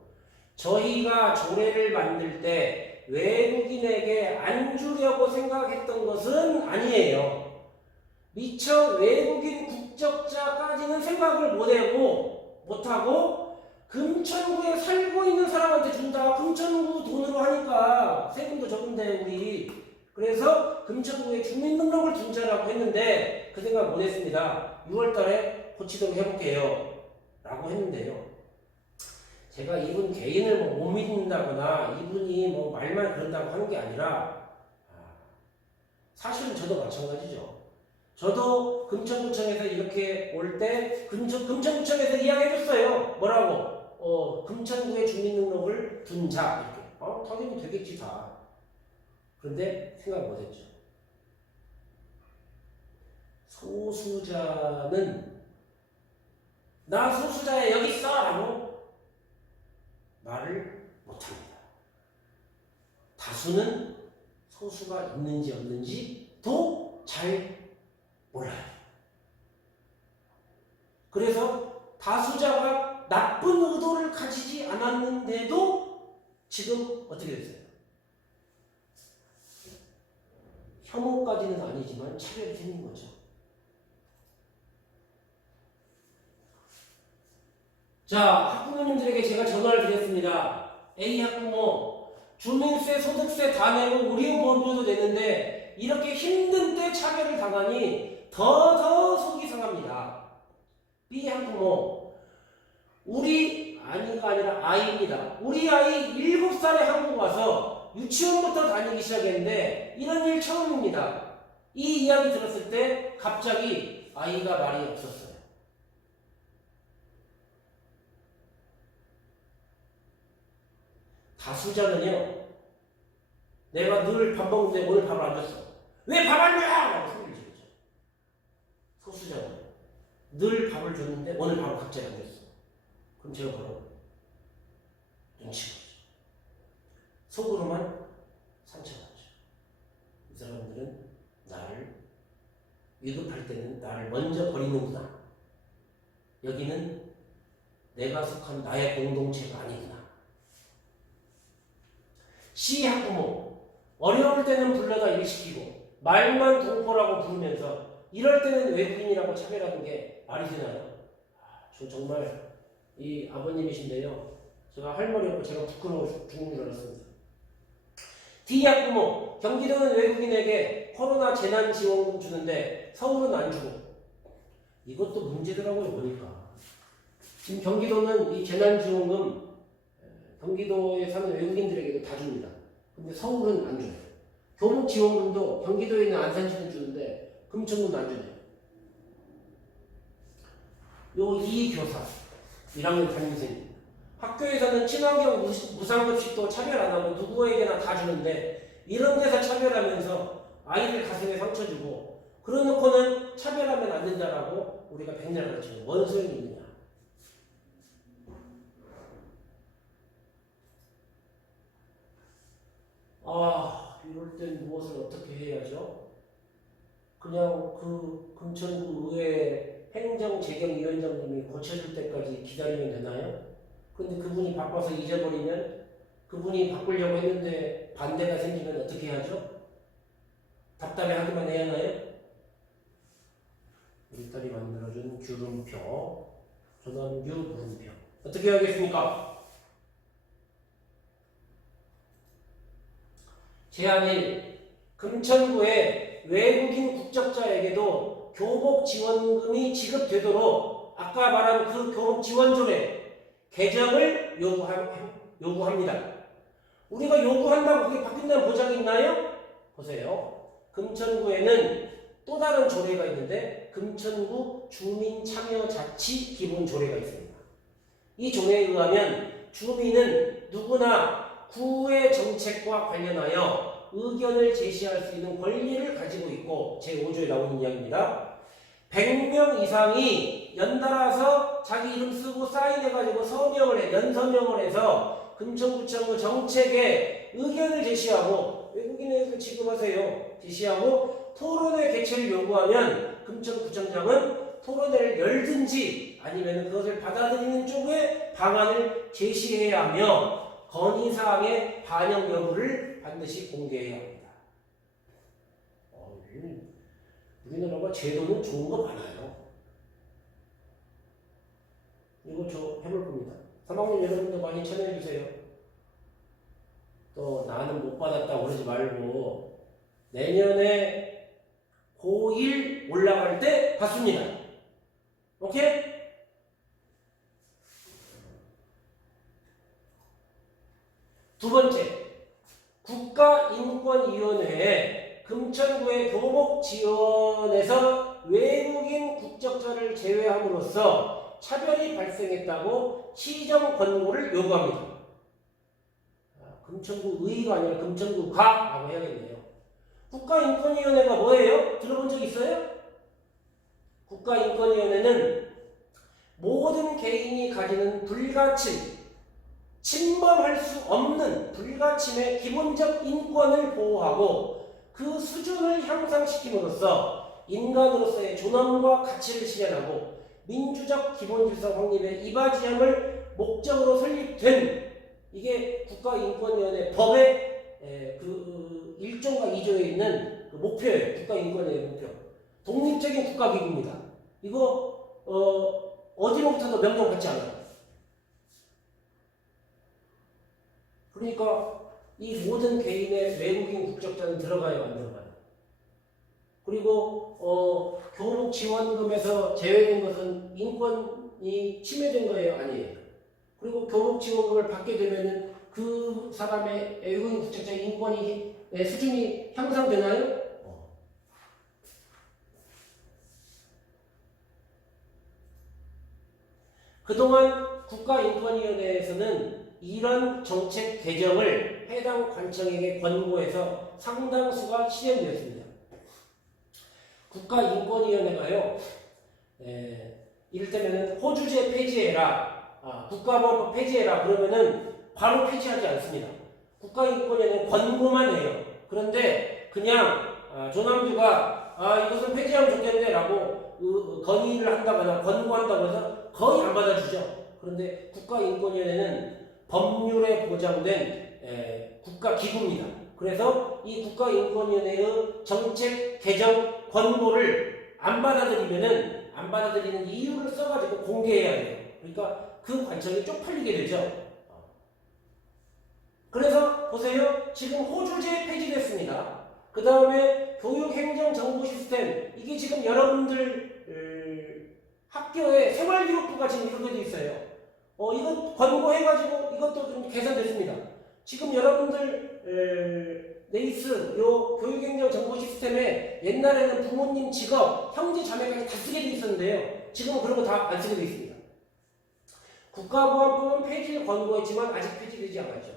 저희가 조례를 만들 때 외국인에게 안 주려고 생각했던 것은 아니에요. 미처 외국인 국적자까지는 생각을 못하고 금천구에 살고 있는 사람한테 준다. 금천구 돈으로 하니까 세금도 적은데 우리. 그래서 금천구에 주민등록을 둔자라고 했는데 그 생각 못했습니다. 6월달에 고치도록 해볼게요. 라고 했는데요. 제가 이분 개인을 못 믿는다거나 이분이 말만 그런다고 하는 게 아니라 사실은 저도 마찬가지죠. 저도 금천구청에서 이렇게 올 때 금천구청에서 이야기해줬어요. 뭐라고? 금천구에 주민등록을 둔 자 이렇게. 당연히 되겠지 다. 그런데 생각 못했죠. 소수자는 나 소수자야 여기 있어 라고 말을 못합니다. 다수는 소수가 있는지 없는지도 잘 몰라요. 그래서 다수자가 나쁜 의도를 가지지 않았는데도 지금 어떻게 됐어요? 혐오까지는 아니지만 차별이 생긴 거죠. 자, 학부모님들에게 제가 전화를 드렸습니다. A 학부모, 주민세, 소득세 다 내고 의료보험료도 내는데 이렇게 힘든 때 차별을 당하니 더 속이 상합니다. B 학부모, 우리 아니가 아니라 아이입니다. 우리 아이 7살에 한국 와서 유치원부터 다니기 시작했는데 이런 일 처음입니다. 이 이야기 들었을 때 갑자기 아이가 말이 없었어요. 다수자는요, 내가 늘 밥 먹는데 오늘 밥을 안 줬어. 왜 밥 안 줘? 라고 소리를 지르죠. 소수자는 늘 밥을 줬는데 오늘 밥을 갑자기 안 줬어. 그럼 제가 바로 눈치가 오죠. 속으로만 상처가 오죠. 이 사람들은 나를 위급할 때는 나를 먼저 버리는구나. 여기는 내가 속한 나의 공동체가 아니구나. 시 학부모, 어려울 때는 불러다 일시키고 말만 동포라고 부르면서 이럴 때는 외국인이라고 차별하는 게 말이 되나요? 저 정말 이 아버님이신데요, 제가 할 말이 없고 제가 부끄러워 죽는 줄 알았습니다. D 학부모, 경기도는 외국인에게 코로나 재난지원금 주는데 서울은 안 주고. 이것도 문제더라고요, 보니까. 지금 경기도는 이 재난지원금 경기도에 사는 외국인들에게도 다 줍니다. 근데 서울은 안 줘요. 교복지원금도 경기도에 있는 안산시는 주는데 금천구는 안 주네요. 요 이교사 1학년 담임선생님, 학교에서는 친환경 무상급식도 차별 안 하고 누구에게나 다 주는데 이런 데서 차별하면서 아이들 가슴에 상처 주고 그러놓고는 차별하면 안 된다라고 우리가 백날 가르치는 뭔 소용이 있느냐. 이럴 땐 무엇을 어떻게 해야죠? 그냥 그 금천구 의회 행정재경위원장님이 고쳐줄 때까지 기다리면 되나요? 근데 그분이 바빠서 잊어버리면, 그분이 바꾸려고 했는데 반대가 생기면 어떻게 하죠? 답답해 하기만 해야 하나요? 우리 딸이 만들어준 규름표, 조남규 물음표. 어떻게 하겠습니까? 제안 1. 금천구의 외국인 국적자에게도 교복 지원금이 지급되도록 아까 말한 그 교복 지원조례 개정을 요구합니다. 우리가 요구한다고 그게 바뀐다는 보장이 있나요? 보세요. 금천구에는 또 다른 조례가 있는데 금천구 주민참여자치 기본조례가 있습니다. 이 조례에 의하면 주민은 누구나 구의 정책과 관련하여 의견을 제시할 수 있는 권리를 가지고 있고, 제5조에 나오는 이야기입니다. 100명 이상이 연달아서 자기 이름 쓰고 사인해가지고 서명을 해, 연서명을 해서 금천구청의 정책에 의견을 제시하고, 외국인에게 지급하세요, 제시하고 토론회 개최를 요구하면 금천구청장은 토론회를 열든지 아니면 그것을 받아들이는 쪽에 방안을 제시해야 하며 건의사항의 반영 여부를 반드시 공개해야 합니다. 우리나라가 제도는 좋은 거 많아요. 이거 저 해볼 겁니다. 3학년 여러분도 많이 참여해주세요. 또 나는 못 받았다고 그러지 말고 내년에 고1 올라갈 때 받습니다. 오케이? 두 번째, 국가인권위원회에 금천구의 교복 지원에서 외국인 국적자를 제외함으로써 차별이 발생했다고 시정 권고를 요구합니다. 금천구 의가 아니라 금천구 가라고 해야겠네요. 국가인권위원회가 뭐예요? 들어본 적 있어요? 국가인권위원회는 모든 개인이 가지는 불가침, 침범할 수 없는 불가침의 기본적 인권을 보호하고 그 수준을 향상시킴으로써 인간으로서의 존엄과 가치를 실현하고 민주적 기본질서 확립에 이바지함을 목적으로 설립된, 이게 국가인권위원회 법의 그 1조가 2조에 있는 그 목표예요. 국가인권위원회 목표. 독립적인 국가기구입니다. 이거 어디로부터도 명령받지 않아요. 그러니까 이 모든 개인의 외국인 국적자는 들어가요, 안 들어가요? 그리고 교복 지원금에서 제외된 것은 인권이 침해된 거예요, 아니에요? 그리고 교복 지원금을 받게 되면은 그 사람의 외국인 국적자의 인권이 수준이 향상되나요? 그동안 국가인권위원회에서는 이런 정책 개정을 해당 관청에게 권고해서 상당수가 실현되었습니다. 국가인권위원회가요, 이를테면 호주제 폐지해라, 국가보안법 폐지해라 그러면은 바로 폐지하지 않습니다. 국가인권위원회는 권고만 해요. 그런데 그냥 조남주가 이것은 폐지하면 좋겠네 라고 건의를 한다거나 권고한다고 해서 거의 안 받아주죠. 그런데 국가인권위원회는 법률에 보장된 국가기구입니다. 그래서 이 국가인권위원회의 정책 개정 권고를 안 받아들이는 이유를 써가지고 공개해야 돼요. 그러니까 그 관청이 쪽팔리게 되죠. 그래서 보세요. 지금 호주제 폐지됐습니다. 그 다음에 교육행정정보 시스템, 이게 지금 여러분들 학교에 생활기록부가 지금 이렇게 돼 있어요. 이거 권고해가지고 이것도 좀 개선됐습니다. 지금 여러분들 네이스 요 교육행정정보 시스템에 옛날에는 부모님 직업, 형제 자매까지 다 쓰게 돼 있었는데요. 지금은 그런 거 다 안 쓰게 돼 있습니다. 국가보안법은 폐지를 권고했지만 아직 폐지되지 않았죠.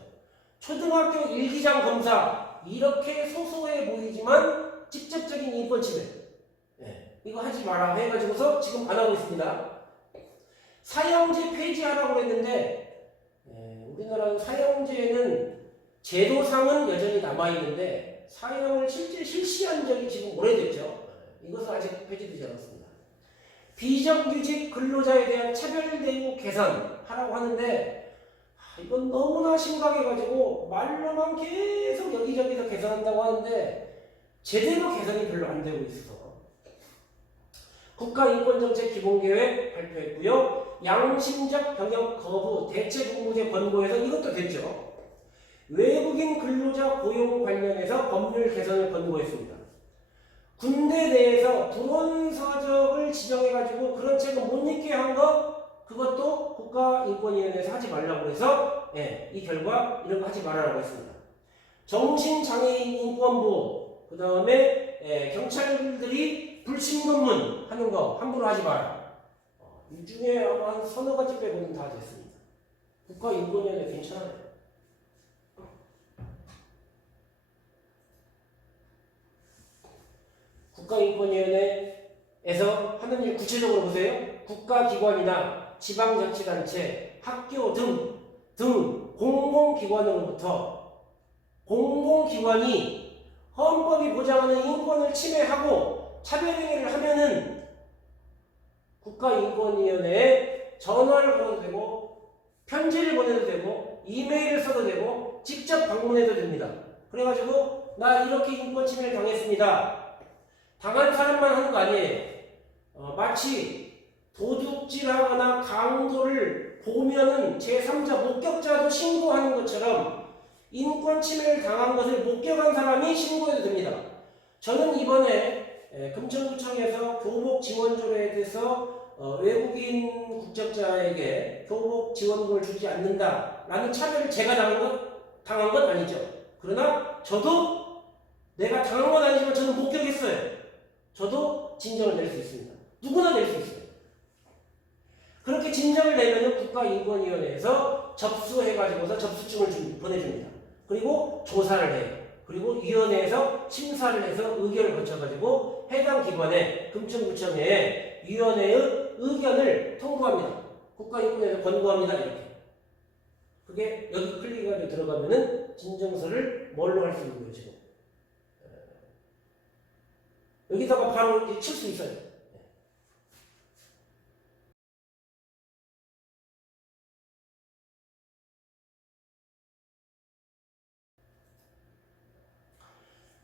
초등학교 일기장 검사, 이렇게 소소해 보이지만 직접적인 인권 침해. 이거 하지 마라 해가지고서 지금 안 하고 있습니다. 사형제 폐지하라고 했는데, 우리나라 사형제는 제도상은 여전히 남아있는데, 사형을 실제 실시한 적이 지금 오래됐죠. 이것은 아직 폐지되지 않았습니다. 비정규직 근로자에 대한 차별대우 개선하라고 하는데, 이건 너무나 심각해가지고 말로만 계속 여기저기서 개선한다고 하는데 제대로 개선이 별로 안 되고 있어서 국가인권정책 기본계획 발표했고요. 양심적 병역 거부 대체복무제 권고해서 이것도 됐죠. 외국인 근로자 고용 관련해서 법률 개선을 권고했습니다. 군대 내에서 불온서적을 지정해가지고 그런 책을 못 읽게 한 거, 그것도 국가인권위원회에서 하지 말라고 해서 이 결과 이런 거 하지 말라고 했습니다. 정신장애인 인권보, 그 다음에 경찰들이 불신검문 하는 거 함부로 하지 마라. 이 중에 아마 한 서너 가지 빼고는 다 됐습니다. 국가인권위원회 괜찮아요. 국가인권위원회에서 하는 일 구체적으로 보세요. 국가기관이나 지방자치단체, 학교 등 공공기관으로부터 공공기관이 헌법이 보장하는 인권을 침해하고 차별행위를 하면은 국가인권위원회에 전화를 걸어도 되고 편지를 보내도 되고 이메일을 써도 되고 직접 방문해도 됩니다. 그래가지고 나 이렇게 인권 침해를 당했습니다. 당한 사람만 하는 거 아니에요. 마치 도둑질하거나 강도를 보면은 제3자 목격자도 신고하는 것처럼 인권 침해를 당한 것을 목격한 사람이 신고해도 됩니다. 저는 이번에 금천구청에서 교복 지원조례에 대해서 외국인 국적자에게 교복 지원금을 주지 않는다라는 차별을 제가 당한 건 아니죠. 그러나 저도 내가 당한 건 아니지만 저는 목격했어요. 저도 진정을 낼 수 있습니다. 누구나 낼 수 있어요. 그렇게 진정을 내면 국가인권위원회에서 접수해가지고서 접수증을 보내줍니다. 그리고 조사를 해요. 그리고 위원회에서 심사를 해서 의결을 거쳐가지고 해당 기관에 금천구청에 위원회의 의견을 통보합니다. 국가인권위원회에서 권고합니다. 이렇게. 그게 여기 클릭해가지고 들어가면은 진정서를 뭘로 할 수 있는 거예요, 지금. 여기다가 바로 칠 수 있어요.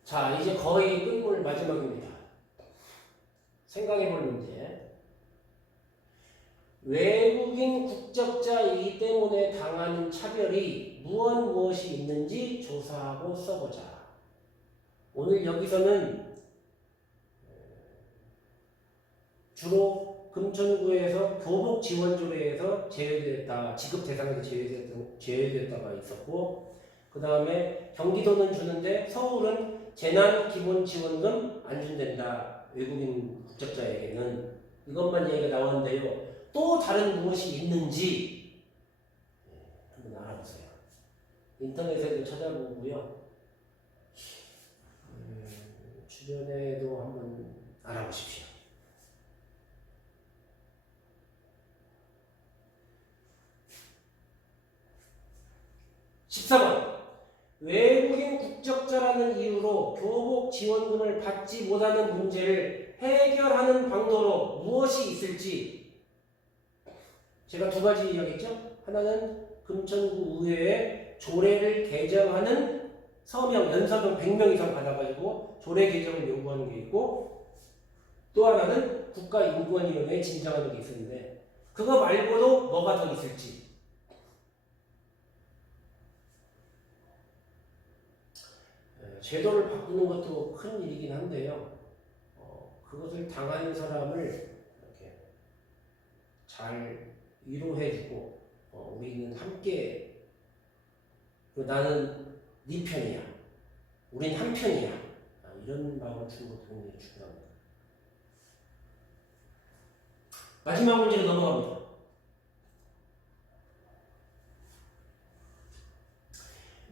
자, 이제 거의 끝물 마지막입니다. 생각해볼 문제. 외국인 국적자이기 때문에 당하는 차별이 무엇이 있는지 조사하고 써보자. 오늘 여기서는 주로 금천구에서 교복 지원조례에서 제외됐다, 지급 대상에서 제외됐다가 있었고, 그 다음에 경기도는 주는데 서울은 재난기본지원금 안 준댄다. 외국인 국적자에게는. 이것만 얘기가 나왔는데요. 또 다른 무엇이 있는지 한번 알아보세요. 인터넷에도 찾아보고요. 주변에도 한번 알아보십시오. 14번. 외국인 국적자라는 이유로 교복 지원금을 받지 못하는 문제를 해결하는 방도로 무엇이 있을지. 제가 두 가지 이야기했죠. 하나는 금천구 의회에 조례를 개정하는 서명, 연서명 100명 이상 받아가지고 조례 개정을 요구하는 게 있고, 또 하나는 국가인권위원회에 진정하는 게 있었는데, 그거 말고도 뭐가 더 있을지. 제도를 바꾸는 것도 큰 일이긴 한데요. 그것을 당한 사람을 이렇게 잘 위로해주고, 우리는 함께, 나는 네 편이야, 우린 한 편이야, 이런 마음을 주는 것도 굉장히 중요합니다. 마지막 문제로 넘어갑니다.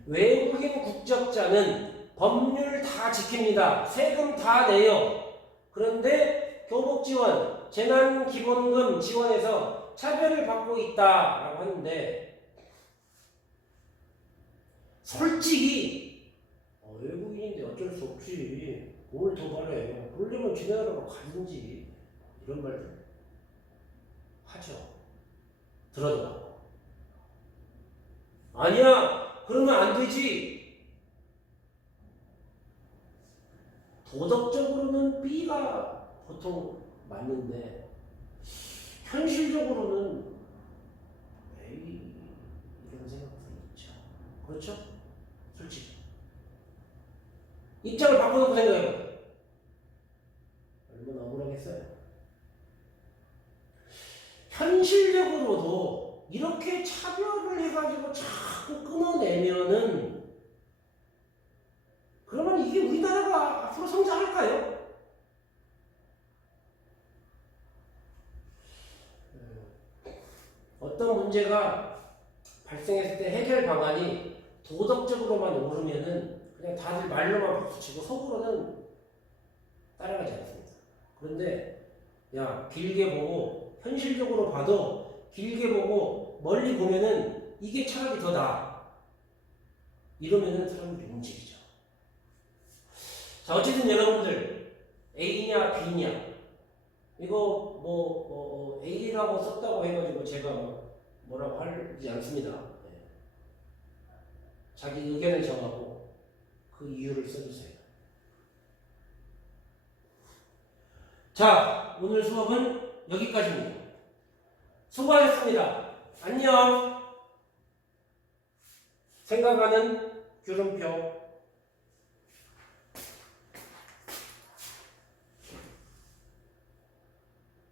외국인 국적자는 법률 다 지킵니다. 세금 다 내요. 그런데 교복지원, 재난기본금 지원에서 차별을 받고 있다라고 하는데, 솔직히 외국인인데 어쩔 수 없지, 뭘 더 바래, 그러려면 지네 나라로 가든지, 이런 말 하죠. 들어도 받고. 아니야, 그러면 안 되지. 도덕적으로는 B가 보통 맞는데 현실적으로는 A, 이런 생각도 있죠. 그렇죠? 솔직히 입장을 바꿔놓고 생각해봐요. 얼마나 억울하겠어요. 현실적으로도 이렇게 차별을 해가지고 자꾸 끊어내면은, 그러면 이게 우리나라가 앞으로 성장할까요? 어떤 문제가 발생했을 때 해결 방안이 도덕적으로만 옳으면은 그냥 다들 말로만 박수치고 속으로는 따라가지 않습니다. 그런데 야, 길게 보고, 현실적으로 봐도 길게 보고 멀리 보면은 이게 차라리 더 나아, 이러면은 사람들이 움직이죠. 자, 어쨌든 여러분들, A냐 B냐, 이거 A라고 썼다고 해가지고 제가 뭐라고 하지 않습니다. 네. 자기 의견을 정하고 그 이유를 써주세요. 자, 오늘 수업은 여기까지입니다. 수고하셨습니다. 안녕. 생각하는 규름표.